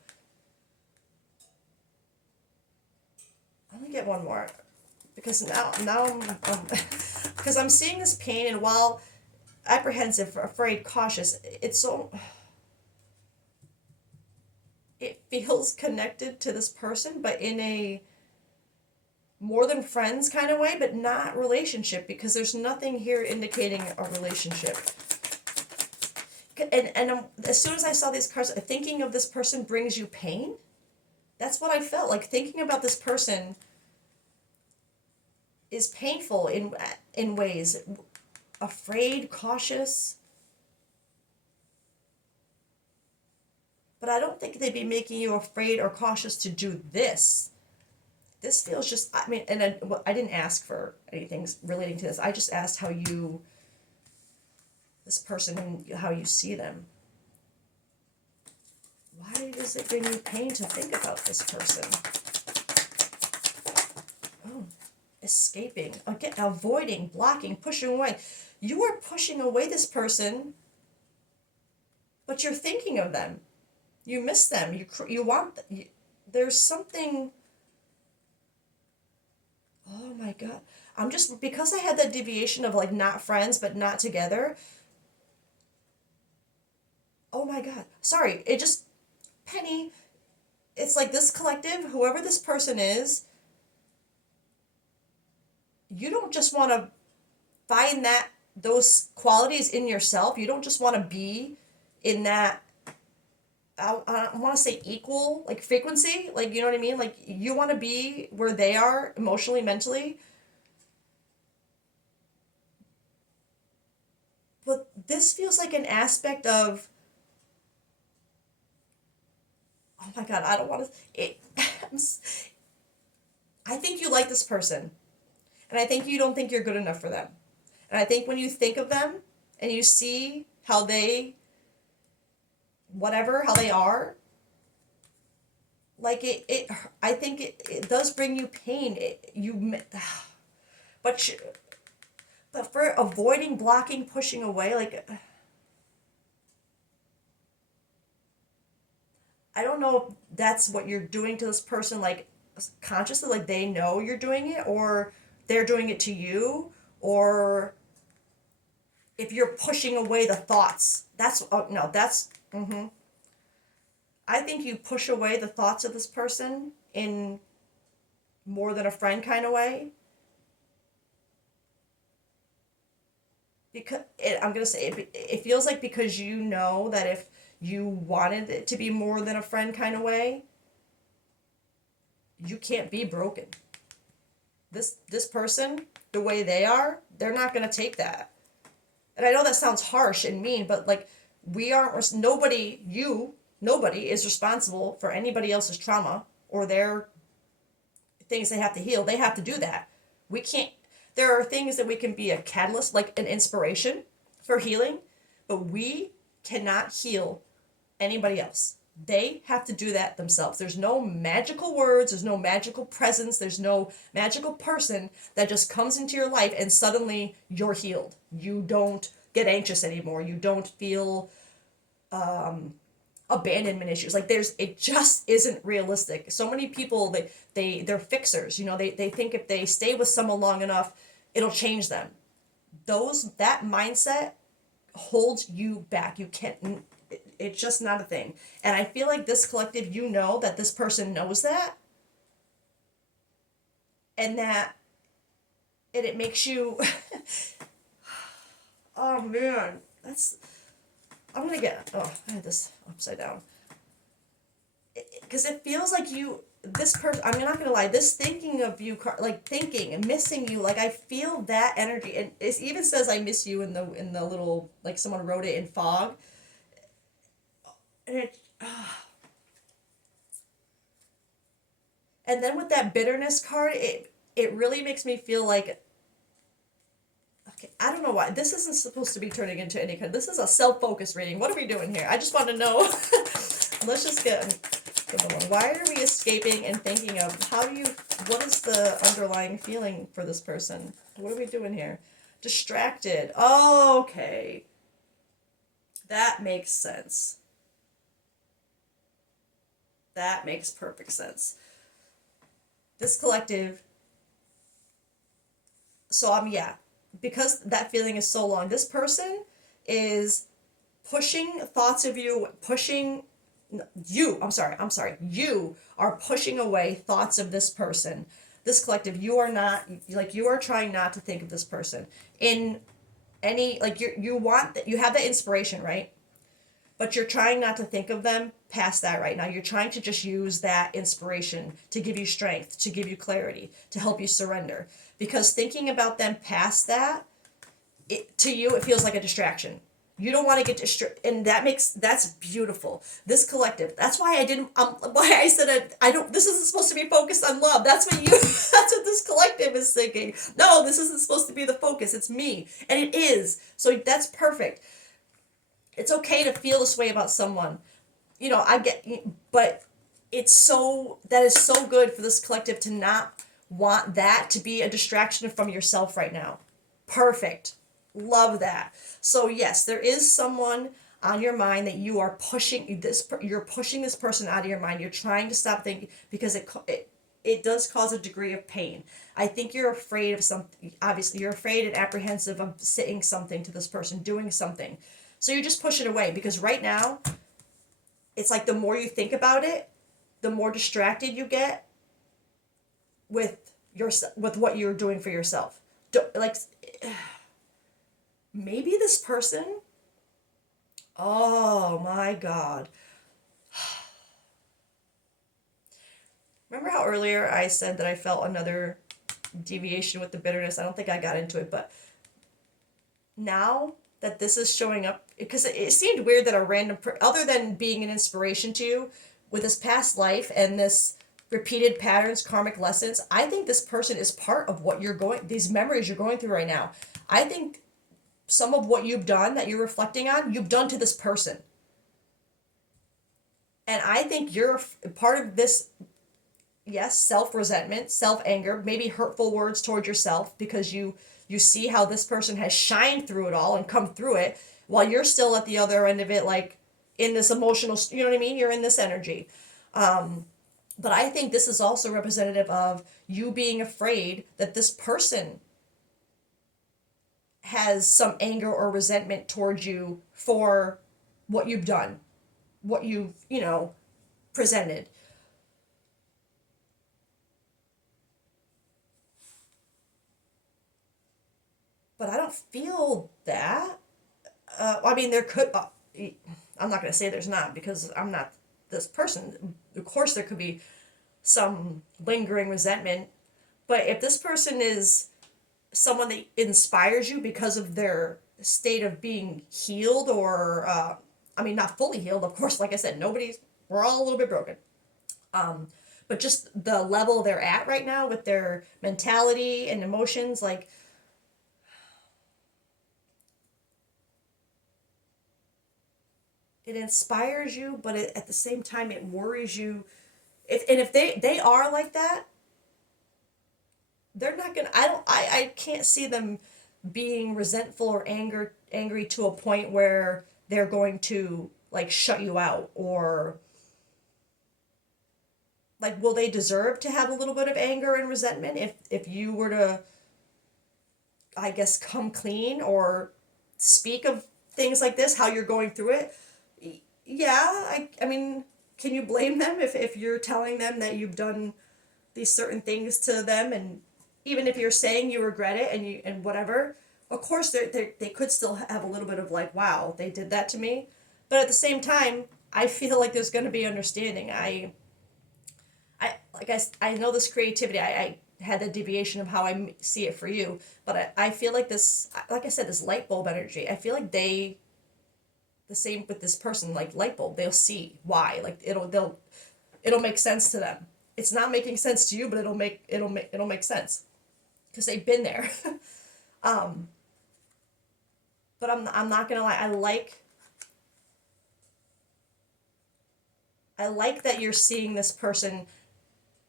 I'm gonna get one more because now I'm because I'm seeing this pain, and while apprehensive, afraid, cautious, it's so. It feels connected to this person, but in a more than friends kind of way, but not relationship, because there's nothing here indicating a relationship. And as soon as I saw these cards, thinking of this person brings you pain. That's what I felt like. Thinking about this person is painful in ways. Afraid, cautious. But I don't think they'd be making you afraid or cautious to do this. This feels just, I mean, and I didn't ask for anything relating to this. I just asked this person, and how you see them. Why does it bring you pain to think about this person? Oh, escaping, again, avoiding, blocking, pushing away. You are pushing away this person, but you're thinking of them. You miss them. You want them. There's something. Oh my God. I'm just, because I had that deviation of like not friends, but not together. Oh my God. Sorry. It just, Penny, it's like this collective, whoever this person is, you don't just want to find those qualities in yourself. You don't just want to be in that, I want to say equal, like frequency, like, you know what I mean? Like you want to be where they are emotionally, mentally. But this feels like an aspect of, oh my God, I don't want to, I think you like this person. And I think you don't think you're good enough for them. And I think when you think of them and you see how they, whatever, how they are, like I think it does bring you pain. But but for avoiding, blocking, pushing away, like, I don't know if that's what you're doing to this person, like consciously, like they know you're doing it, or they're doing it to you, or if you're pushing away the thoughts. That's, oh no, that's, I think you push away the thoughts of this person in more than a friend kind of way. Because I'm gonna say it feels like, because you know that if you wanted it to be more than a friend kind of way, you can't be broken. this person, the way they are, they're not going to take that. And I know that sounds harsh and mean, but like, we aren't, nobody is responsible for anybody else's trauma or their things they have to heal. They have to do that. We can't, there are things that we can be a catalyst, like an inspiration for healing, but we cannot heal anybody else. They have to do that themselves. There's no magical words, there's no magical presence, there's no magical person that just comes into your life and suddenly you're healed. You don't get anxious anymore. You don't feel abandonment issues. Like, there's, it just isn't realistic. So many people, they're fixers. They think if they stay with someone long enough, it'll change them. That mindset holds you back. You can't, it's just not a thing. And I feel like this collective, that this person knows that, and it makes you oh man, I'm gonna get, I had this upside down, because it feels like this person, I'm not gonna lie, this thinking of you, like thinking and missing you, like I feel that energy, and it even says I miss you in the little, like someone wrote it in fog, and and then with that bitterness card, it really makes me feel like, okay, I don't know why this isn't supposed to be turning into any kind. This is a self-focused reading. What are we doing here? I just want to know. Let's just get the one. Why are we escaping and thinking of what is the underlying feeling for this person? What are we doing here? Distracted. Oh, okay. That makes sense. That makes perfect sense. This collective, so yeah, because that feeling is so long, this person is pushing thoughts of you, you are pushing away thoughts of this person. This collective, you are trying not to think of this person in any, like, you have that inspiration, right? But you're trying not to think of them past that right now. You're trying to just use that inspiration to give you strength, to give you clarity, to help you surrender. Because thinking about them past that, to you, it feels like a distraction. You don't want to get distracted, and that's beautiful. This collective, that's why why I said I don't, this isn't supposed to be focused on love. That's what that's what this collective is thinking. No, this isn't supposed to be the focus. It's me. And it is. So that's perfect. It's okay to feel this way about someone. I get, but that is so good for this collective to not want that to be a distraction from yourself right now. Perfect. Love that. So yes, there is someone on your mind that you're pushing this person out of your mind. You're trying to stop thinking, because it does cause a degree of pain. I think you're afraid of something. Obviously, you're afraid and apprehensive of saying something to this person, doing something. So you just push it away, because right now, it's like the more you think about it, the more distracted you get with what you're doing for yourself. Like, maybe this person, oh my God. Remember how earlier I said that I felt another deviation with the bitterness? I don't think I got into it, but now that this is showing up, because it seemed weird that a random, other than being an inspiration to you with this past life and this repeated patterns, karmic lessons, I think this person is part of these memories you're going through right now. I think some of what you've done that you're reflecting on, you've done to this person. And I think you're part of this, yes, self-resentment, self-anger, maybe hurtful words towards yourself, because you see how this person has shined through it all and come through it, while you're still at the other end of it, like in this emotional, you know what I mean? You're in this energy. But I think this is also representative of you being afraid that this person has some anger or resentment towards you for what you've done, what you've, presented. But I don't feel that. I mean, there could, I'm not going to say there's not, because I'm not this person. Of course, there could be some lingering resentment But if this person is someone that inspires you because of their state of being healed, or I mean, not fully healed, of course, like I said, we're all a little bit broken, but just the level they're at right now with their mentality and emotions, like, it inspires you, but at the same time it worries you. If they are like that, they're not gonna, I can't see them being resentful or angry to a point where they're going to like shut you out, or like, will they deserve to have a little bit of anger and resentment if you were to, I guess, come clean or speak of things like this, how you're going through it? Yeah, I mean, can you blame them if you're telling them that you've done these certain things to them, and even if you're saying you regret it and whatever, of course they could still have a little bit of like, wow, they did that to me. But at the same time, I feel like there's going to be understanding. I know this creativity. I had the deviation of how I see it for you, but I feel like this, like I said, this light bulb energy. I feel like the same with this person, like light bulb. They'll see why. Like it'll make sense to them. It's not making sense to you, but it'll make sense because they've been there. But I'm not gonna lie. I like that you're seeing this person.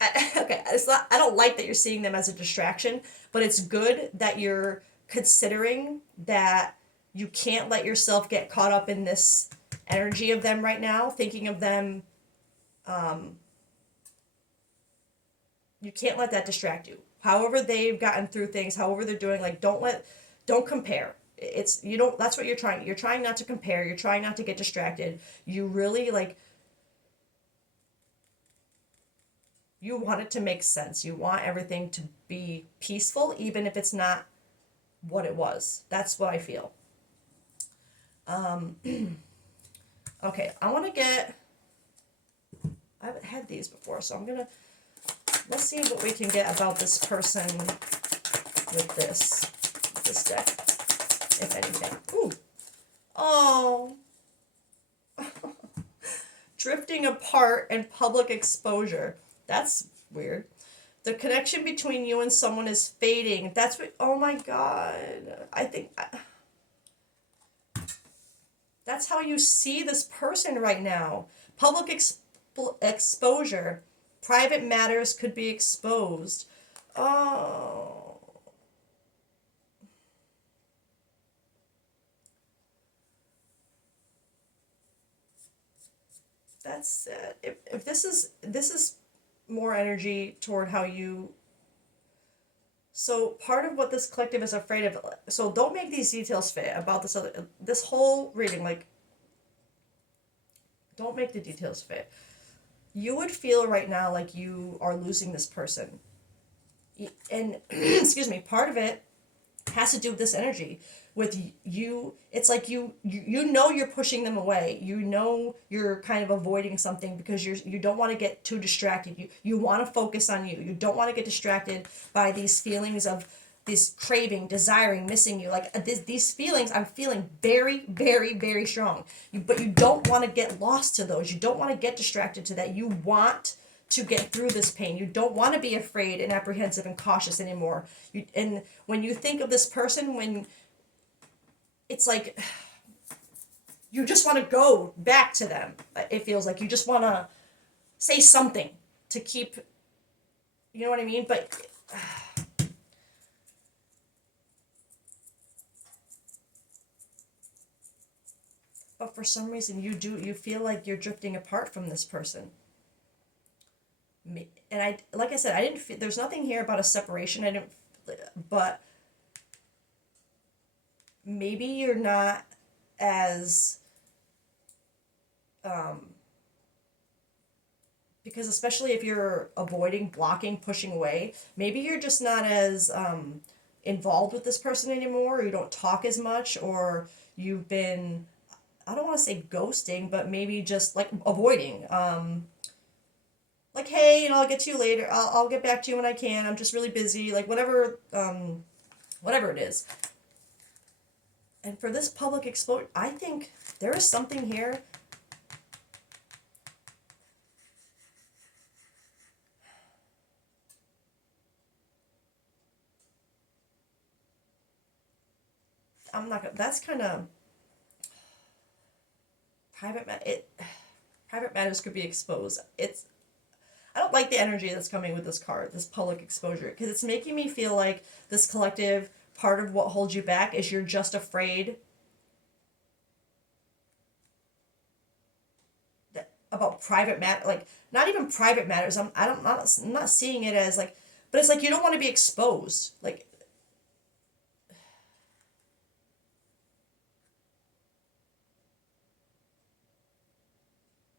Okay, it's not. I don't like that you're seeing them as a distraction, but it's good that you're considering that you can't let yourself get caught up in this energy of them right now, thinking of them. You can't let that distract you. However they've gotten through things, however they're doing, like, don't compare. It's, you don't, that's what you're trying not to compare, you're trying not to get distracted. You really, like, you want it to make sense. You want everything to be peaceful, even if it's not what it was. That's what I feel. Okay, I want to get, I haven't had these before, so let's see what we can get about this person with this deck, if anything. Ooh. Oh. Drifting apart and public exposure. That's weird. The connection between you and someone is fading. That's what, oh my God. I think that's how you see this person right now. Public exposure. Private matters could be exposed. Oh. That's it. If this is more energy toward how you, so part of what this collective is afraid of, so don't make these details fit about this whole reading, like, don't make the details fit. You would feel right now like you are losing this person. And excuse me, part of it has to do with this energy with you. It's like you know you're pushing them away, you know you're kind of avoiding something because you don't want to get too distracted. You want to focus on you don't want to get distracted by these feelings of this craving, desiring, missing you, like these feelings I'm feeling very, very, very strong. But you don't want to get lost to those, you don't want to get distracted to that. You want to get through this pain. You don't want to be afraid and apprehensive and cautious anymore. And when you think of this person, when it's like you just want to go back to them, it feels like you just want to say something to keep, you know what I mean? But for some reason you feel like you're drifting apart from this person. And I, like I said, I didn't feel, there's nothing here about a separation. I didn't, but maybe you're not as because especially if you're avoiding, blocking, pushing away, maybe you're just not as involved with this person anymore, or you don't talk as much, or you've been, I don't want to say ghosting, but maybe just like avoiding. like, hey, I'll get to you later. I'll get back to you when I can. I'm just really busy. Like whatever, whatever it is. And for this public exposure, I think there is something here. I'm not gonna. That's kind of private. Private matters could be exposed. It's. I don't like the energy that's coming with this card, this public exposure, because it's making me feel like this collective part of what holds you back is you're just afraid about private matter, like not even private matters. I'm not seeing it as like, but it's like you don't want to be exposed. Like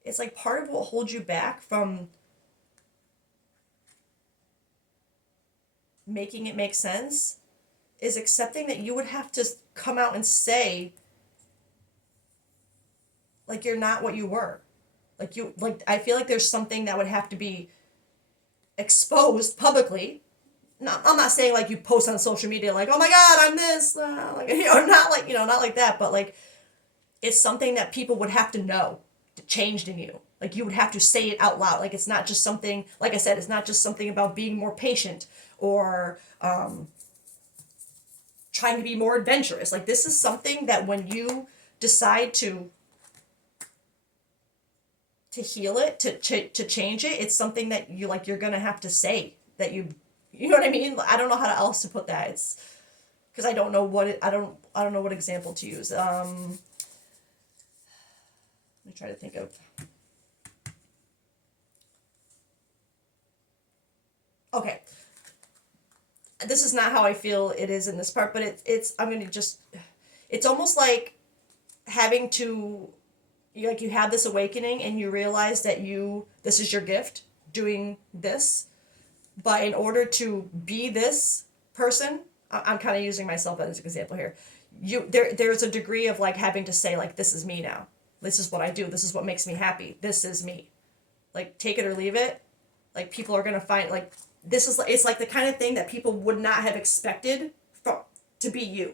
it's like part of what holds you back from making it make sense is accepting that you would have to come out and say like you're not what you were. Like you like I feel like there's something that would have to be exposed publicly. Not, I'm not saying like you post on social media like, oh my god, I'm this, like not like not like that, but like it's something that people would have to know changed in you. Like you would have to say it out loud. Like it's not just something. Like I said, it's not just something about being more patient or trying to be more adventurous. Like this is something that when you decide to heal it, to change it, it's something that you're gonna have to say that you know what I mean. I don't know how else to put that. It's because I don't know what I don't know what example to use. Let me try to think of. Okay, this is not how I feel it is in this part, but it's I'm gonna just it's almost like having to like you have this awakening and you realize that this is your gift doing this, but in order to be this person, I'm kind of using myself as an example here. There's a degree of like having to say like this is me now. This is what I do. This is what makes me happy. This is me. Like take it or leave it. Like people are gonna find like this is it's like the kind of thing that people would not have expected from to be you.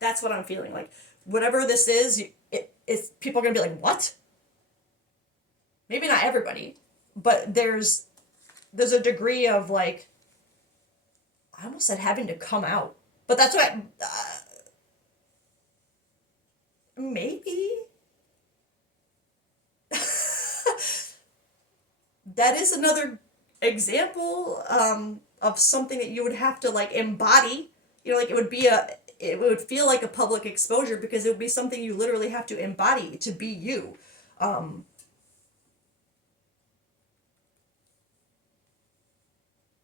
That's what I'm feeling like. Whatever this is, it's people are gonna be like, what? Maybe not everybody, but there's a degree of like I almost said having to come out, but that's what maybe that is another example of something that you would have to like embody. Like it would feel like a public exposure because it would be something you literally have to embody to be you. Um,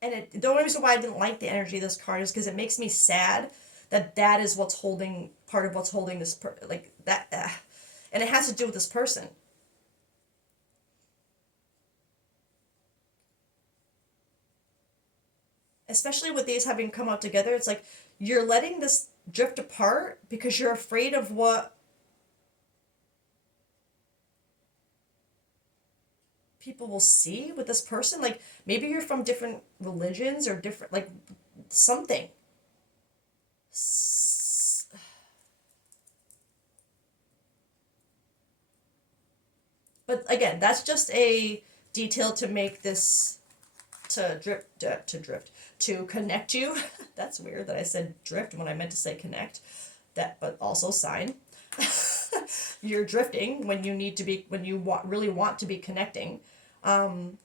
and the only reason why I didn't like the energy of this card is because it makes me sad that is what's holding part of what's holding like that, and it has to do with this person. Especially with these having come out together, it's like you're letting this drift apart because you're afraid of what people will see with this person. Like maybe you're from different religions or different like something. But again, that's just a detail to make this to drift to connect you. That's weird that I said drift when I meant to say connect. That but also sign. You're drifting when you need to be when you really want to be connecting. Um,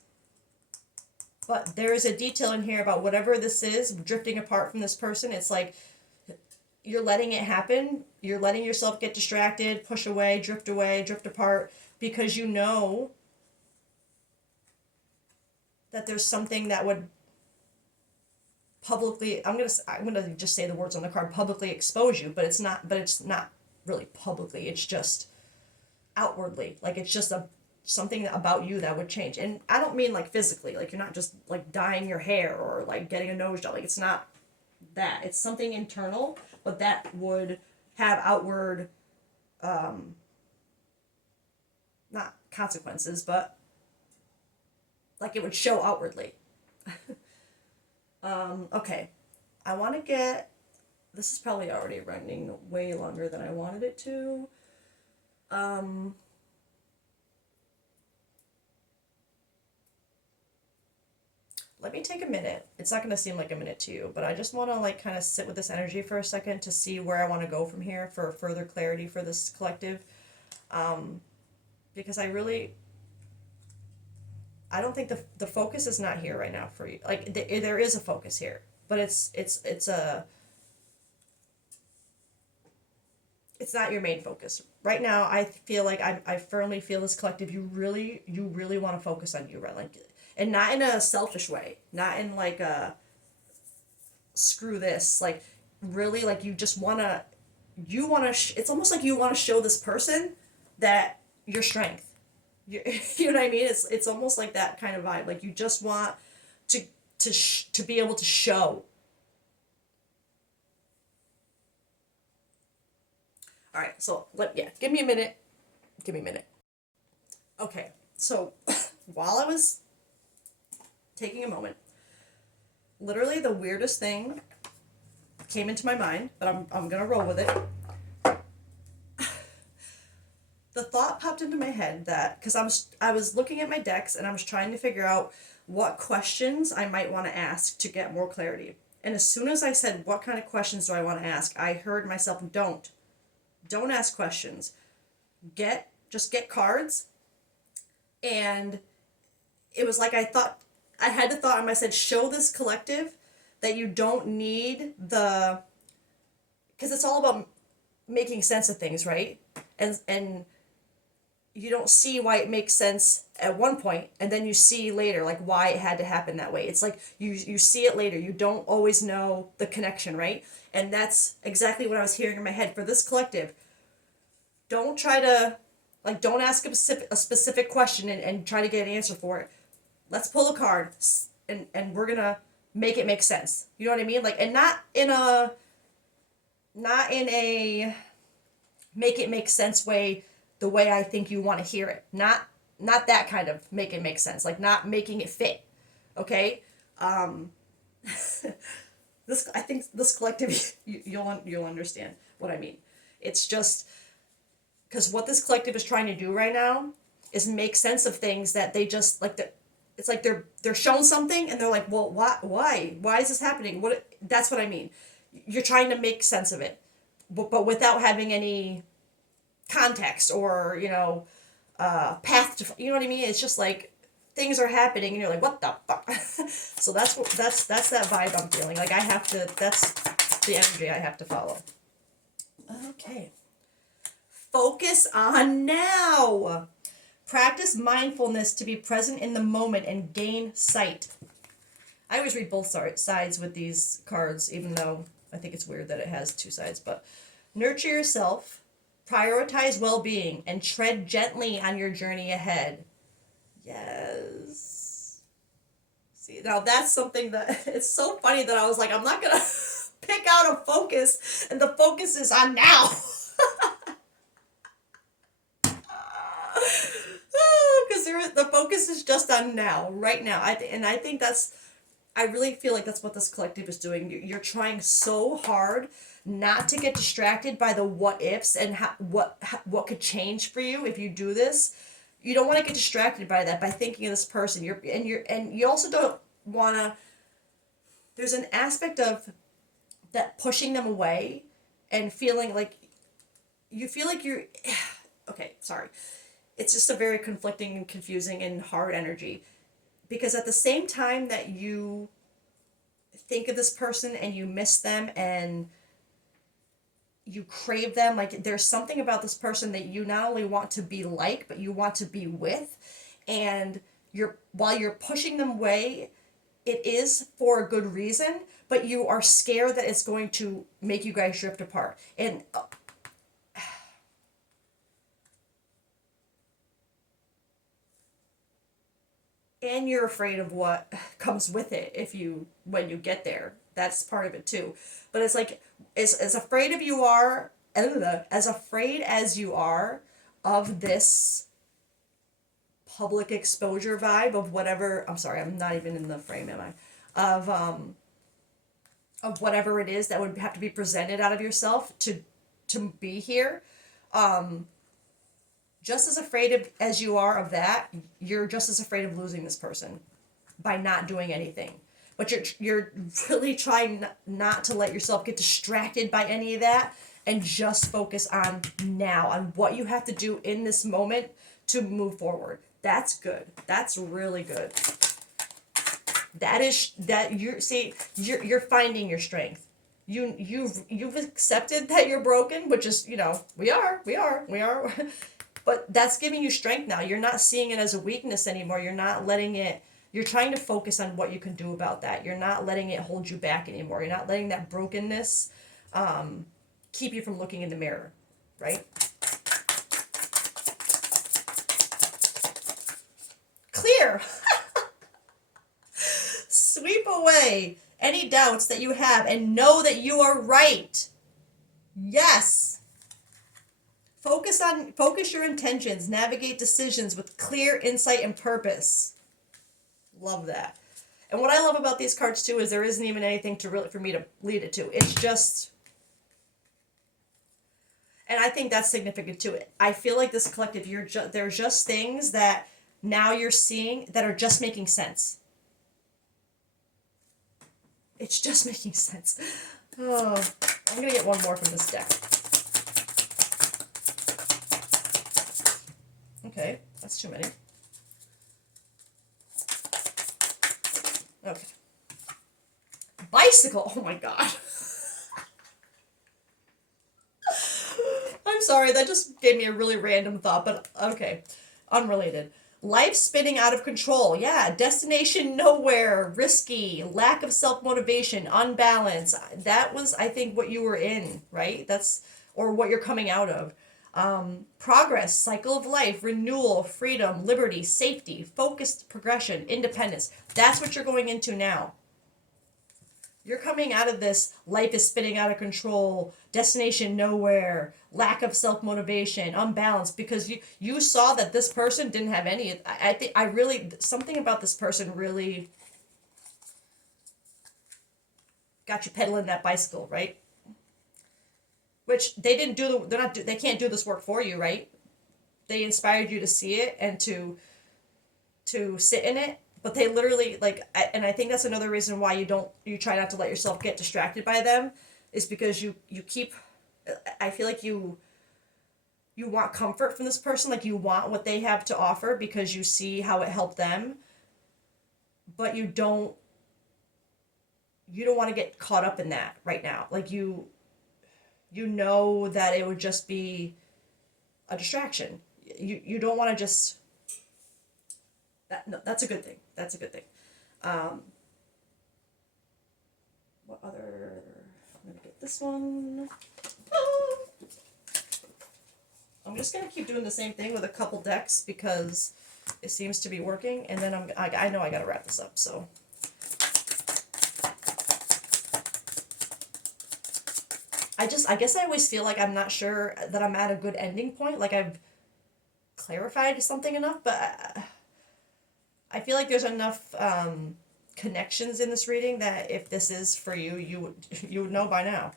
but there is a detail in here about whatever this is drifting apart from this person. It's like you're letting it happen. You're letting yourself get distracted, push away, drift apart because you know that there's something that would publicly I'm gonna just say the words on the card publicly expose you, but it's not really publicly. It's just outwardly. Like it's just a something about you that would change. And I don't mean like physically, like you're not just like dyeing your hair or like getting a nose job. Like it's not that. It's something internal, but that would have outward not consequences, but like it would show outwardly. Okay, I want to get, this is probably already running way longer than I wanted it to. Um, Let me take a minute. It's not going to seem like a minute to you, but I just want to like kind of sit with this energy for a second to see where I want to go from here for further clarity for this collective. Um, because I don't think the focus is not here right now for you. Like there is a focus here, but it's not your main focus right now. I feel like I firmly feel this collective. You really want to focus on you, right? Like, and not in a selfish way, not in like a screw this. Like, really, like it's almost like you want to show this person that your strength. You know what I mean? It's almost like that kind of vibe. Like you just want to to be able to show. All right, so give me a minute. Give me a minute. Okay, so while I was taking a moment, literally the weirdest thing came into my mind, but I'm gonna roll with it. The thought popped into my head that because I was looking at my decks and I was trying to figure out what questions I might want to ask to get more clarity. And as soon as I said what kind of questions do I want to ask, I heard myself don't ask questions. Just get cards. And it was like I had to thought, and I said, show this collective that you don't need because it's all about making sense of things, right? And you don't see why it makes sense at one point, and then you see later like why it had to happen that way. It's like you see it later. You don't always know the connection, right? And that's exactly what I was hearing in my head for this collective. Don't try to don't ask a specific question and try to get an answer for it. Let's pull a card and we're gonna make it make sense. You know what I mean? Like, and not in a make it make sense way, the way I think you want to hear it. Not that kind of make it make sense. Like not making it fit. Okay? Um this I think this collective you'll understand what I mean. It's just because what this collective is trying to do right now is make sense of things that they just like the it's like they're shown something and they're like, well, why is this happening? That's what I mean. You're trying to make sense of it, but without having any context or path to, you know what I mean. It's just like things are happening and you're like, what the fuck. So that's that vibe I'm feeling like. I have to That's the energy I have to follow. Okay, focus on now. Practice mindfulness to be present in the moment and gain sight. I always read both sides with these cards, even though I think it's weird that it has two sides. But nurture yourself, prioritize well-being, and tread gently on your journey ahead. Yes. See, now that's something that it's so funny that I was like, I'm not gonna pick out a focus, and the focus is on now. Because the focus is just on now, right now. I think I really feel like that's what this collective is doing. You're trying so hard not to get distracted by the what ifs and what could change for you if you do this. You don't want to get distracted by that, by thinking of this person. And you also don't want to. There's an aspect of that pushing them away and feeling like you feel like you're. Okay, sorry. It's just a very conflicting and confusing and hard energy, because at the same time that you think of this person and you miss them and you crave them, like there's something about this person that you not only want to be like, but you want to be with. And while you're pushing them away, it is for a good reason, but you are scared that it's going to make you guys drift apart. And you're afraid of what comes with it when you get there. That's part of it too. But it's like as afraid of you are as afraid as you are of this public exposure vibe of whatever. I'm sorry, I'm not even in the frame, am I? Of whatever it is that would have to be presented out of yourself to be here. Just as afraid of as you are of that, you're just as afraid of losing this person by not doing anything. But you're really trying not to let yourself get distracted by any of that and just focus on now, on what you have to do in this moment to move forward. That's good. That's really good. That is that you're finding your strength. You've accepted that you're broken, which is, we are. But that's giving you strength now. You're not seeing it as a weakness anymore. You're not letting it, you're trying to focus on what you can do about that. You're not letting it hold you back anymore. You're not letting that brokenness keep you from looking in the mirror, right? Clear. Sweep away any doubts that you have and know that you are right. Yes. Focus your intentions, navigate decisions with clear insight and purpose. Love that. And what I love about these cards too is there isn't even anything to really for me to lead it to. It's just, and I think that's significant to it. I feel like this collective, there's just things that now you're seeing that are just making sense. It's just making sense. Oh, I'm gonna get one more from this deck. Okay, that's too many. Okay. Bicycle. Oh my god. I'm sorry, that just gave me a really random thought, but okay. Unrelated. Life spinning out of control. Yeah, destination nowhere, risky, lack of self-motivation, unbalance. That was, I think, what you were in, right? Or what you're coming out of. Progress, cycle of life, renewal, freedom, liberty, safety, focused progression, independence. That's what you're going into now. You're coming out of this, life is spinning out of control, destination nowhere, lack of self-motivation, unbalanced, because you saw that this person didn't have any. I think something about this person really got you pedaling that bicycle, right? Which they didn't do, they can't do this work for you, right? They inspired you to see it and to sit in it, but they literally and I think that's another reason why you try not to let yourself get distracted by them, is because you keep, I feel like you want comfort from this person, like you want what they have to offer because you see how it helped them, but you don't want to get caught up in that right now. Like you know that it would just be a distraction. You don't want to just that's a good thing. That's a good thing. What other? I'm gonna get this one. I'm just gonna keep doing the same thing with a couple decks because it seems to be working, and then I know I gotta wrap this up. So. I guess I always feel like I'm not sure that I'm at a good ending point. Like I've clarified something enough, but I feel like there's enough connections in this reading that if this is for you, you would know by now,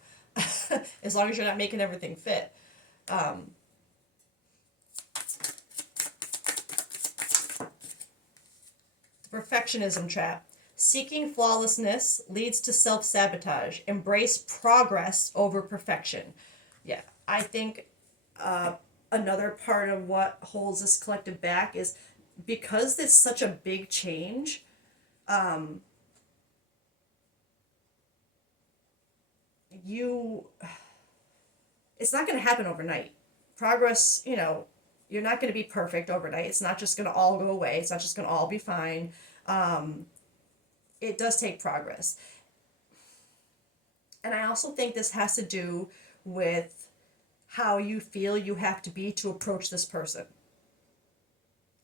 as long as you're not making everything fit. The perfectionism trap. Seeking flawlessness leads to self-sabotage. Embrace progress over perfection. Yeah, I think another part of what holds this collective back is because it's such a big change, it's not going to happen overnight. Progress, you're not going to be perfect overnight. It's not just going to all go away. It's not just going to all be fine. It does take progress. And I also think this has to do with how you feel you have to be to approach this person.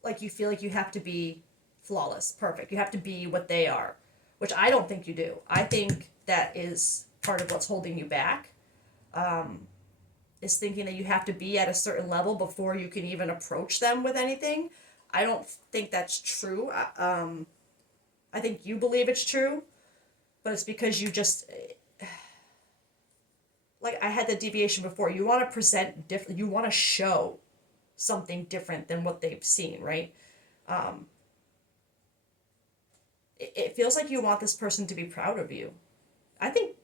Like you feel like you have to be flawless, perfect. You have to be what they are, which I don't think you do. I think that is part of what's holding you back, is thinking that you have to be at a certain level before you can even approach them with anything. I don't think that's true. I think you believe it's true, but it's because you just, like I had the deviation before. You want to present different. You want to show something different than what they've seen, right? Um, it feels like you want this person to be proud of you. I think,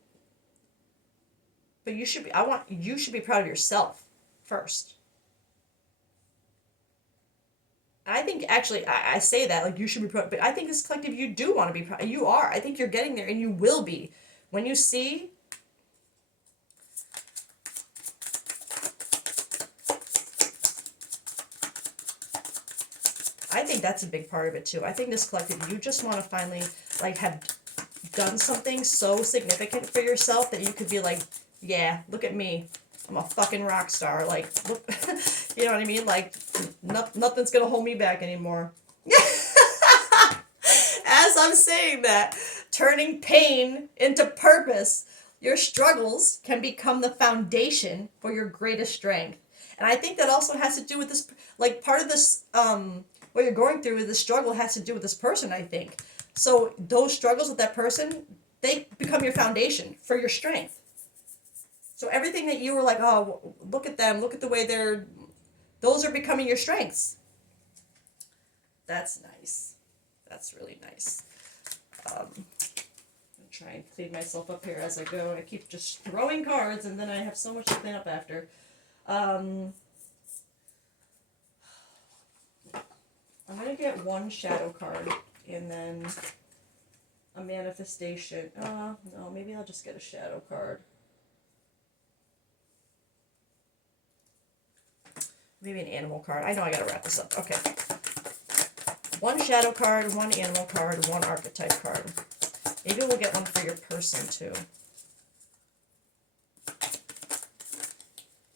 but you should be. I want you should be proud of yourself first. I think actually, I say that like you should be proud, but I think this collective you do want to be proud. You are. I think you're getting there, and you will be when you see. I think that's a big part of it too. I think this collective, you just want to finally like have done something so significant for yourself that you could be like, yeah, look at me. I'm a fucking rock star. Like, look, you know what I mean? Like, nothing's gonna hold me back anymore. As I'm saying that, turning pain into purpose, your struggles can become the foundation for your greatest strength. And I think that also has to do with this, like, part of this, what you're going through with this struggle has to do with this person, I think. So those struggles with that person, they become your foundation for your strength. So everything that you were like, oh, look at them, look at the way they're, those are becoming your strengths. That's nice. That's really nice. I'll try and clean myself up here as I go. I keep just throwing cards and then I have so much to clean up after. I'm going to get one shadow card and then a manifestation. No, maybe I'll just get a shadow card. Maybe an animal card. I know I gotta wrap this up. Okay. One shadow card, one animal card, one archetype card. Maybe we'll get one for your person too.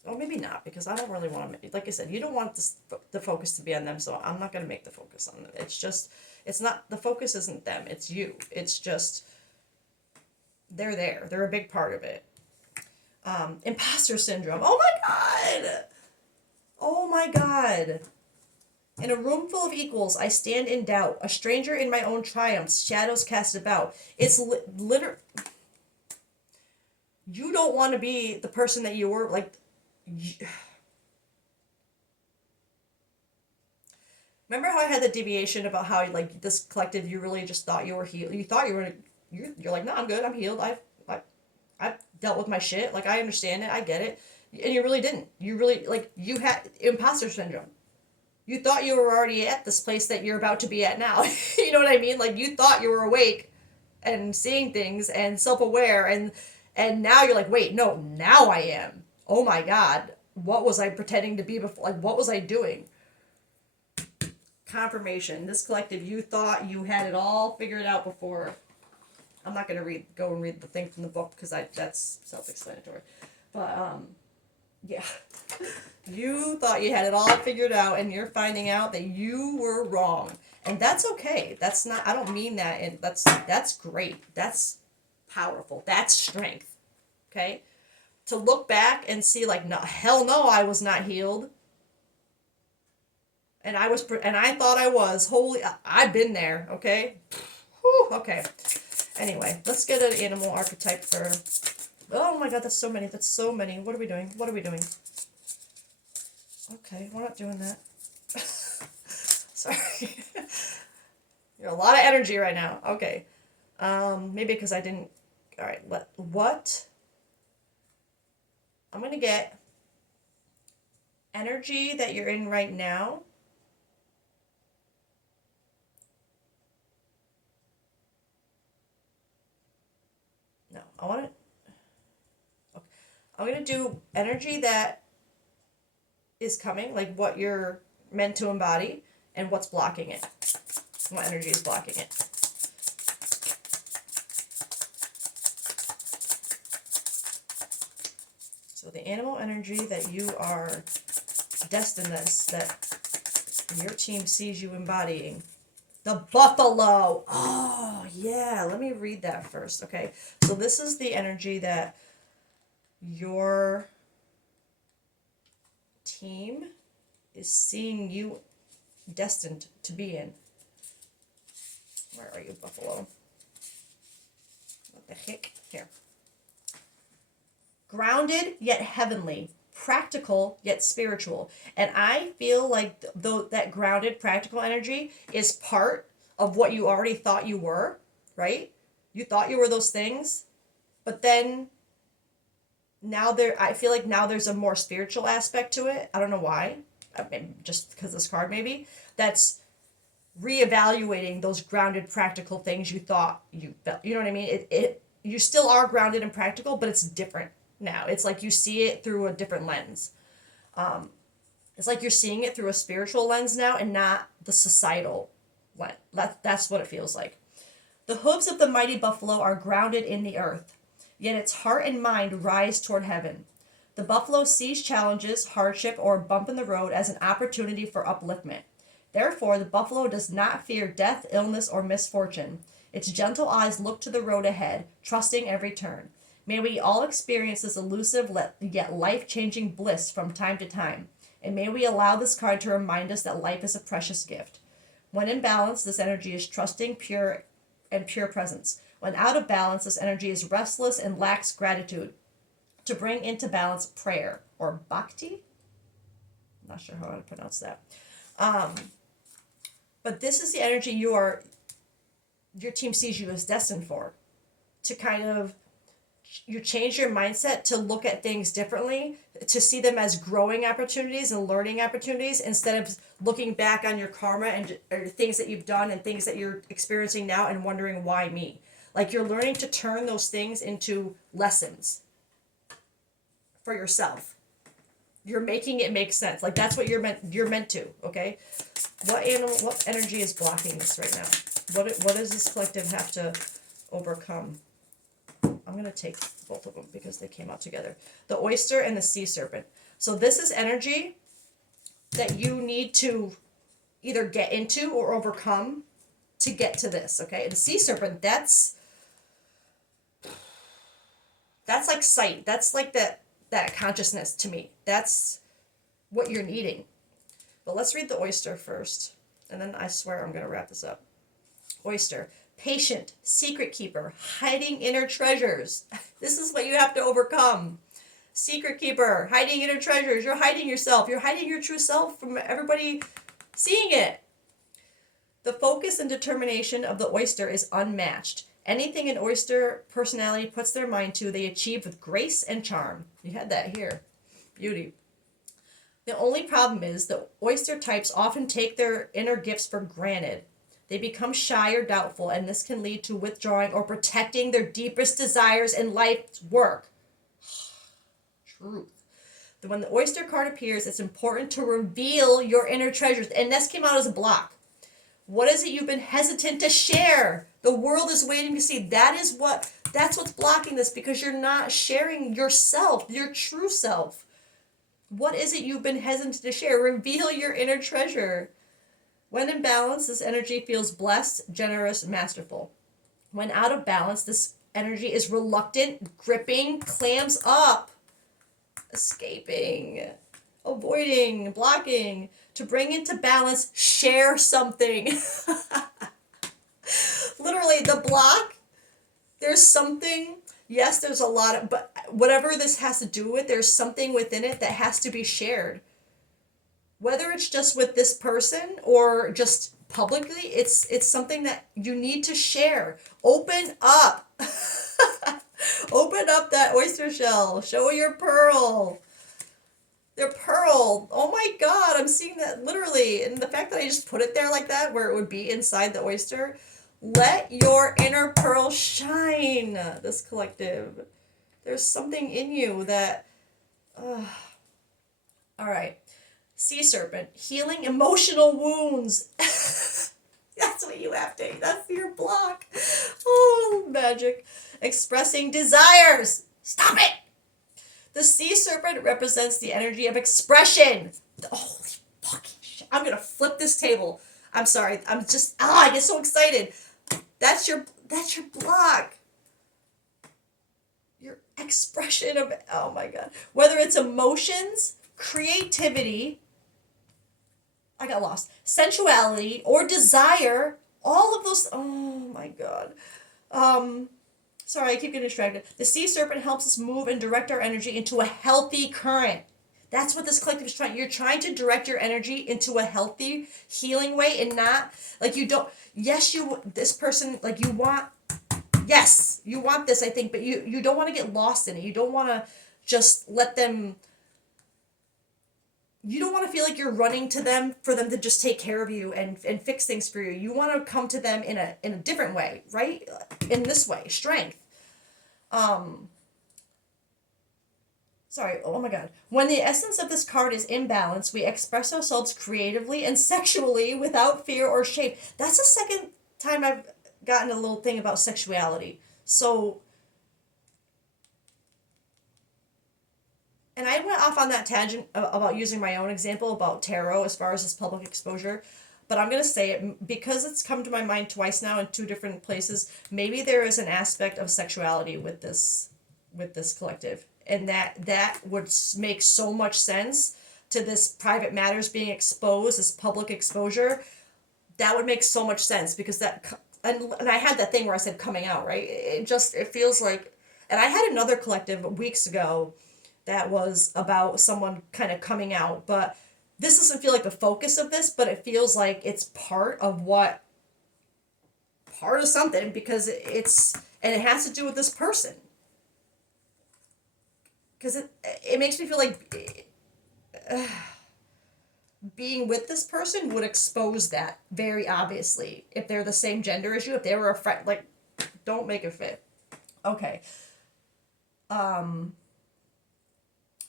Oh, maybe not, because I don't really want to, like I said, you don't want this, the focus to be on them, so I'm not going to make the focus on them. It's just, it's not, the focus isn't them, it's you. It's just, they're there. They're a big part of it. Imposter syndrome. Oh my God! Oh my God. In a room full of equals, I stand in doubt. A stranger in my own triumphs, shadows cast about. It's literally... You don't want to be the person that you were, like... Remember how I had the deviation about how, like, this collective, you really just thought you were healed? You thought you were... You're like, no, I'm good. I'm healed. I've dealt with my shit. Like, I understand it. I get it. And you really didn't. You really, like, you had imposter syndrome. You thought you were already at this place that you're about to be at now. You know what I mean? Like, you thought you were awake and seeing things and self-aware, and now you're like, wait, no, now I am. Oh my God. What was I pretending to be before? Like, what was I doing? Confirmation. This collective, you thought you had it all figured out before. I'm not going to go and read the thing from the book because that's self-explanatory. But, yeah. You thought you had it all figured out and you're finding out that you were wrong. And that's okay. That's not, I don't mean that, and that's great. That's powerful. That's strength. Okay? To look back and see like, no, hell no, I was not healed. And I thought I was. Holy, I've been there, okay? Whew, okay. Anyway, let's get an animal archetype for... Oh my God, that's so many. That's so many. What are we doing? What are we doing? Okay, we're not doing that. Sorry. You're a lot of energy right now. Okay. Maybe because I didn't... All right, what? I'm going to get energy that you're in right now. No, I want to... Okay. I'm going to do energy that is coming, like what you're meant to embody, and what's blocking it. What energy is blocking it. So the animal energy that you are destined, that your team sees you embodying. The buffalo. Oh, yeah. Let me read that first. Okay. So this is the energy that your team is seeing you destined to be in. Where are you, Buffalo? What the heck? Here. Grounded yet heavenly, practical yet spiritual. And I feel like that grounded practical energy is part of what you already thought you were, right? You thought you were those things, but then I feel like now there's a more spiritual aspect to it. I don't know why. I mean, just because this card maybe. That's reevaluating those grounded practical things you thought you felt. You know what I mean? It you still are grounded and practical, but it's different now. It's like you see it through a different lens. It's like you're seeing it through a spiritual lens now and not the societal lens. That's what it feels like. The hooves of the mighty buffalo are grounded in the earth, yet its heart and mind rise toward heaven. The buffalo sees challenges, hardship, or a bump in the road as an opportunity for upliftment. Therefore, the buffalo does not fear death, illness, or misfortune. Its gentle eyes look to the road ahead, trusting every turn. May we all experience this elusive yet life-changing bliss from time to time, and may we allow this card to remind us that life is a precious gift. When in balance, this energy is trusting, pure presence. When out of balance, this energy is restless and lacks gratitude. To bring into balance, prayer or bhakti. I'm not sure how to pronounce that. But this is the energy your team sees you as destined for. To kind of, you change your mindset to look at things differently, to see them as growing opportunities and learning opportunities instead of looking back on your karma and or things that you've done and things that you're experiencing now and wondering why me. Like you're learning to turn those things into lessons for yourself. You're making it make sense. Like that's what you're meant to, okay? What energy is blocking this right now? What does this collective have to overcome? I'm going to take both of them because they came out together. The oyster and the sea serpent. So this is energy that you need to either get into or overcome to get to this, okay? And the sea serpent, that's like sight. That's like that consciousness to me. That's what you're needing. But let's read the oyster first. And then I swear I'm going to wrap this up. Oyster. Patient, secret keeper, hiding inner treasures. This is what you have to overcome. Secret keeper, hiding inner treasures. You're hiding yourself. You're hiding your true self from everybody seeing it. The focus and determination of the oyster is unmatched. Anything an oyster personality puts their mind to, they achieve with grace and charm. You had that here. Beauty. The only problem is the oyster types often take their inner gifts for granted. They become shy or doubtful, and this can lead to withdrawing or protecting their deepest desires in life's work. Truth. When the oyster card appears, it's important to reveal your inner treasures. And this came out as a block. What is it you've been hesitant to share? The world is waiting to see. That's what's blocking this, because you're not sharing yourself, your true self. What is it you've been hesitant to share? Reveal your inner treasure. When in balance, this energy feels blessed, generous, masterful. When out of balance, this energy is reluctant, gripping, clams up, escaping, avoiding, blocking. To bring into balance, share something. Literally, the block, there's something, yes, there's a lot of, but whatever this has to do with, there's something within it that has to be shared. Whether it's just with this person or just publicly, it's something that you need to share. Open up. Open up that oyster shell. Show your pearl. Their pearl. Oh my God, I'm seeing that literally. And the fact that I just put it there like that, where it would be inside the oyster. Let your inner pearl shine, this collective. There's something in you that... all right. Sea serpent, healing emotional wounds. That's what you have to. That's your block. Oh, magic. Expressing desires. Stop it. The sea serpent represents the energy of expression. Holy fucking shit. I'm going to flip this table. I'm sorry. I'm just, I get so excited. That's your block. Your expression of, oh my God. Whether it's emotions, creativity, I got lost. Sensuality or desire, all of those. Oh my God. Um, Sorry, I keep getting distracted. The sea serpent helps us move and direct our energy into a healthy current. That's what this collective is trying. You're trying to direct your energy into a healthy, healing way, and not like you don't. Yes, you. This person like you want. Yes, you want this. I think, but you don't want to get lost in it. You don't want to just let them. You don't want to feel like you're running to them for them to just take care of you and fix things for you. You want to come to them in a different way, right? In this way, strength. Um, Sorry, oh my God. When the essence of this card is imbalanced, we express ourselves creatively and sexually without fear or shame. That's the second time I've gotten a little thing about sexuality. So, and I went off on that tangent about using my own example about tarot as far as this public exposure. But I'm going to say it because it's come to my mind twice now in two different places. Maybe there is an aspect of sexuality with this collective, and that would make so much sense to this private matters being exposed, this public exposure. That would make so much sense because and I had that thing where I said coming out, right? It feels like, and I had another collective weeks ago that was about someone kind of coming out, but this doesn't feel like the focus of this, but it feels like it's part of something because and it has to do with this person because it makes me feel like being with this person would expose that very obviously if they're the same gender as you, if they were a friend, like don't make it fit. Okay. um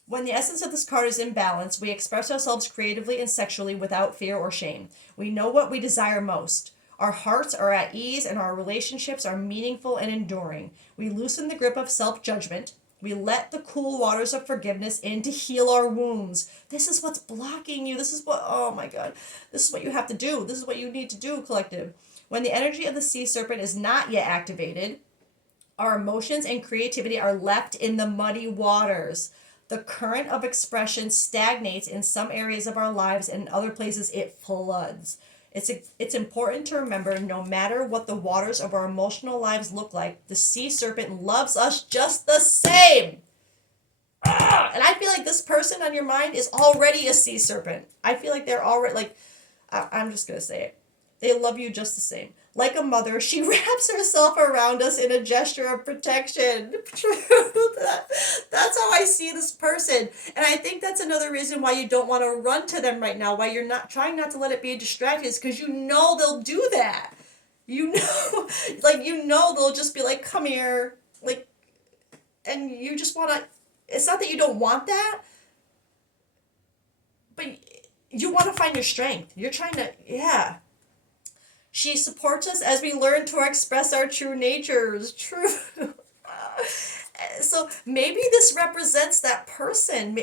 When the essence of this card is in balance, we express ourselves creatively and sexually without fear or shame. We know what we desire most. Our hearts are at ease and our relationships are meaningful and enduring. We loosen the grip of self judgment. We let the cool waters of forgiveness in to heal our wounds. This is what's blocking you. This is what, oh my God, this is what you have to do. This is what you need to do, collective. When the energy of the sea serpent is not yet activated, our emotions and creativity are left in the muddy waters. The current of expression stagnates in some areas of our lives, and in other places it floods. It's important to remember no matter what the waters of our emotional lives look like, the sea serpent loves us just the same. And I feel like this person on your mind is already a sea serpent. I feel like they're already, like, I'm just going to say it. They love you just the same. Like a mother, she wraps herself around us in a gesture of protection. That's how I see this person. And I think that's another reason why you don't want to run to them right now, why you're not trying not to let it be a distraction, is because you know they'll do that. You know, like, you know, they'll just be like, come here. Like, and you just want to, it's not that you don't want that, but you want to find your strength. You're trying to, yeah. She supports us as we learn to express our true natures. True. So maybe this represents that person.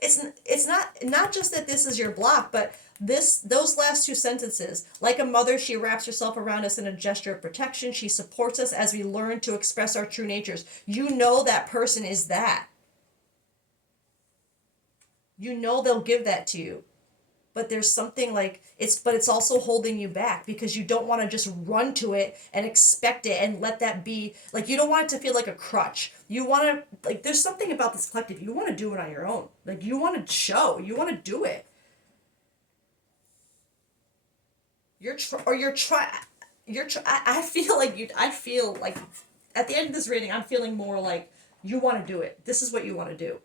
It's not just that this is your block, but those last two sentences. Like a mother, she wraps herself around us in a gesture of protection. She supports us as we learn to express our true natures. You know that person is that. You know they'll give that to you. But there's something like it's also holding you back because you don't want to just run to it and expect it and let that be, like, you don't want it to feel like a crutch. You want to, like, there's something about this collective, you want to do it on your own, like, you want to show, you want to do it. I feel like at the end of this reading I'm feeling more like you want to do it. This is what you want to do.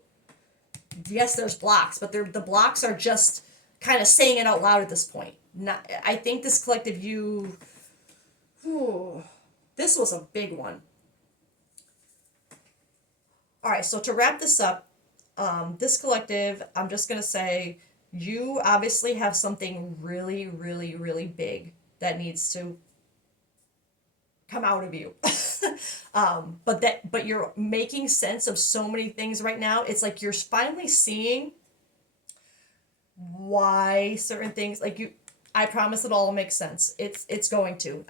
Yes, there's blocks, but the blocks are just kind of saying it out loud at this point. Not, I think this collective, this was a big one. All right, so to wrap this up, this collective, I'm just gonna say, you obviously have something really, really, really big that needs to come out of you. But you're making sense of so many things right now. It's like you're finally seeing why certain things, like, you, I promise it all makes sense. It's going to.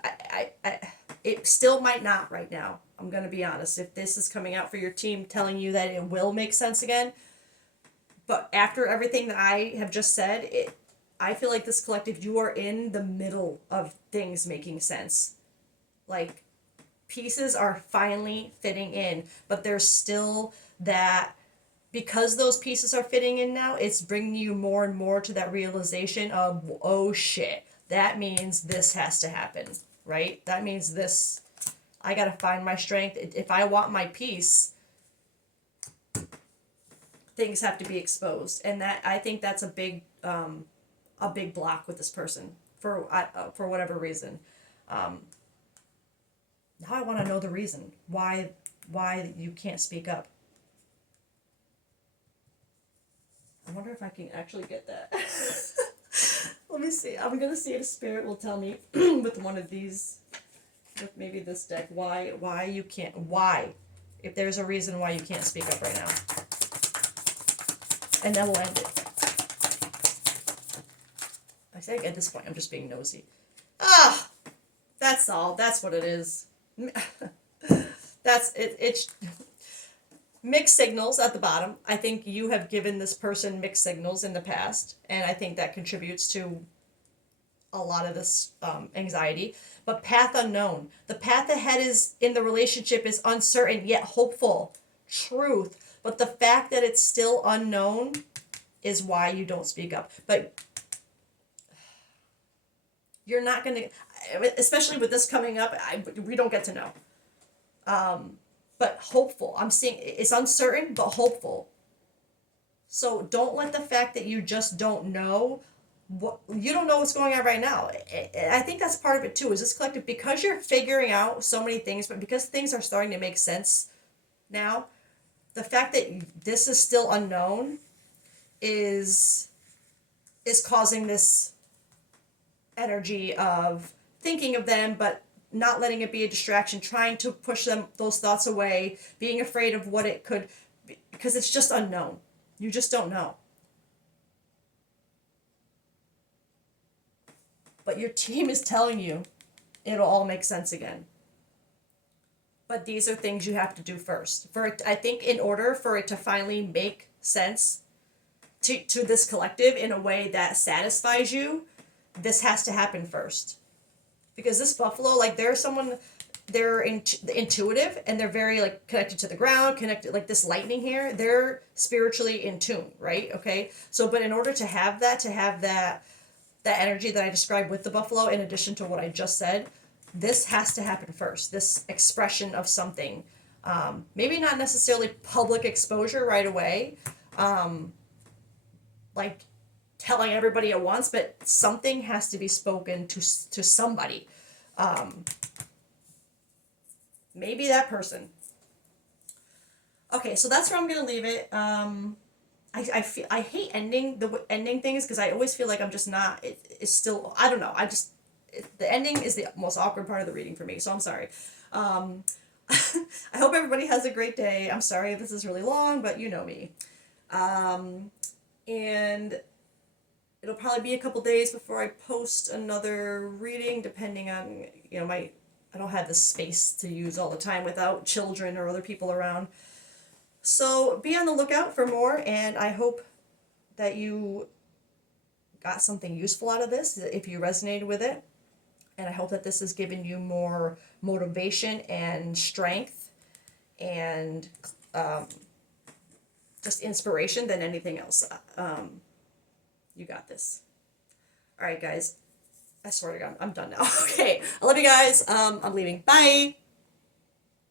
It still might not right now. I'm gonna be honest. If this is coming out for your team telling you that it will make sense again, but after everything that I have just said, I feel like this collective, you are in the middle of things making sense. Like, pieces are finally fitting in, but there's still that, because those pieces are fitting in now, it's bringing you more and more to that realization of, oh shit, that means this has to happen, right? That means this, I gotta find my strength. If I want my peace, things have to be exposed, and that, I think that's a big block with this person for whatever reason. Now I want to know the reason why you can't speak up. I wonder if I can actually get that. Let me see. I'm gonna see if Spirit will tell me with one of these, with maybe this deck, why you can't, why, if there's a reason why you can't speak up right now, and then we'll end it. I think at this point I'm just being nosy. Ah, that's all. That's what it is. That's it. It's mixed signals at the bottom. I think you have given this person mixed signals in the past, and I think that contributes to a lot of this anxiety. But path unknown. The path ahead is in the relationship is uncertain yet hopeful. Truth. But the fact that it's still unknown is why you don't speak up. But you're not going to, especially with this coming up, we don't get to know. But hopeful. I'm seeing it's uncertain, but hopeful. So don't let the fact that you just don't know, you don't know what's going on right now. I think that's part of it too, is this collective, because you're figuring out so many things, but because things are starting to make sense now, the fact that this is still unknown is causing this energy of thinking of them, but not letting it be a distraction, trying to push those thoughts away, being afraid of what it could be, because it's just unknown. You just don't know. But your team is telling you it'll all make sense again. But these are things you have to do first. I think in order for it to finally make sense to this collective in a way that satisfies you, this has to happen first. Because this buffalo, like, they're intuitive, and they're very, like, connected to the ground, connected, like this lightning here, they're spiritually in tune, right? Okay, so but in order to have that energy that I described with the buffalo, in addition to what I just said, this has to happen first, this expression of something. Maybe not necessarily public exposure right away, like telling everybody at once, but something has to be spoken to somebody. Maybe that person. Okay, so that's where I'm gonna leave it. I hate ending things, because I always feel like I'm just not. It's still, I don't know. The ending is the most awkward part of the reading for me. So I'm sorry. I hope everybody has a great day. I'm sorry if this is really long, but you know me. And it'll probably be a couple days before I post another reading, depending on, I don't have the space to use all the time without children or other people around. So be on the lookout for more, and I hope that you got something useful out of this, if you resonated with it. And I hope that this has given you more motivation and strength and just inspiration than anything else. You got this. All right, guys. I swear to God, I'm done now. Okay. I love you guys. I'm leaving. Bye.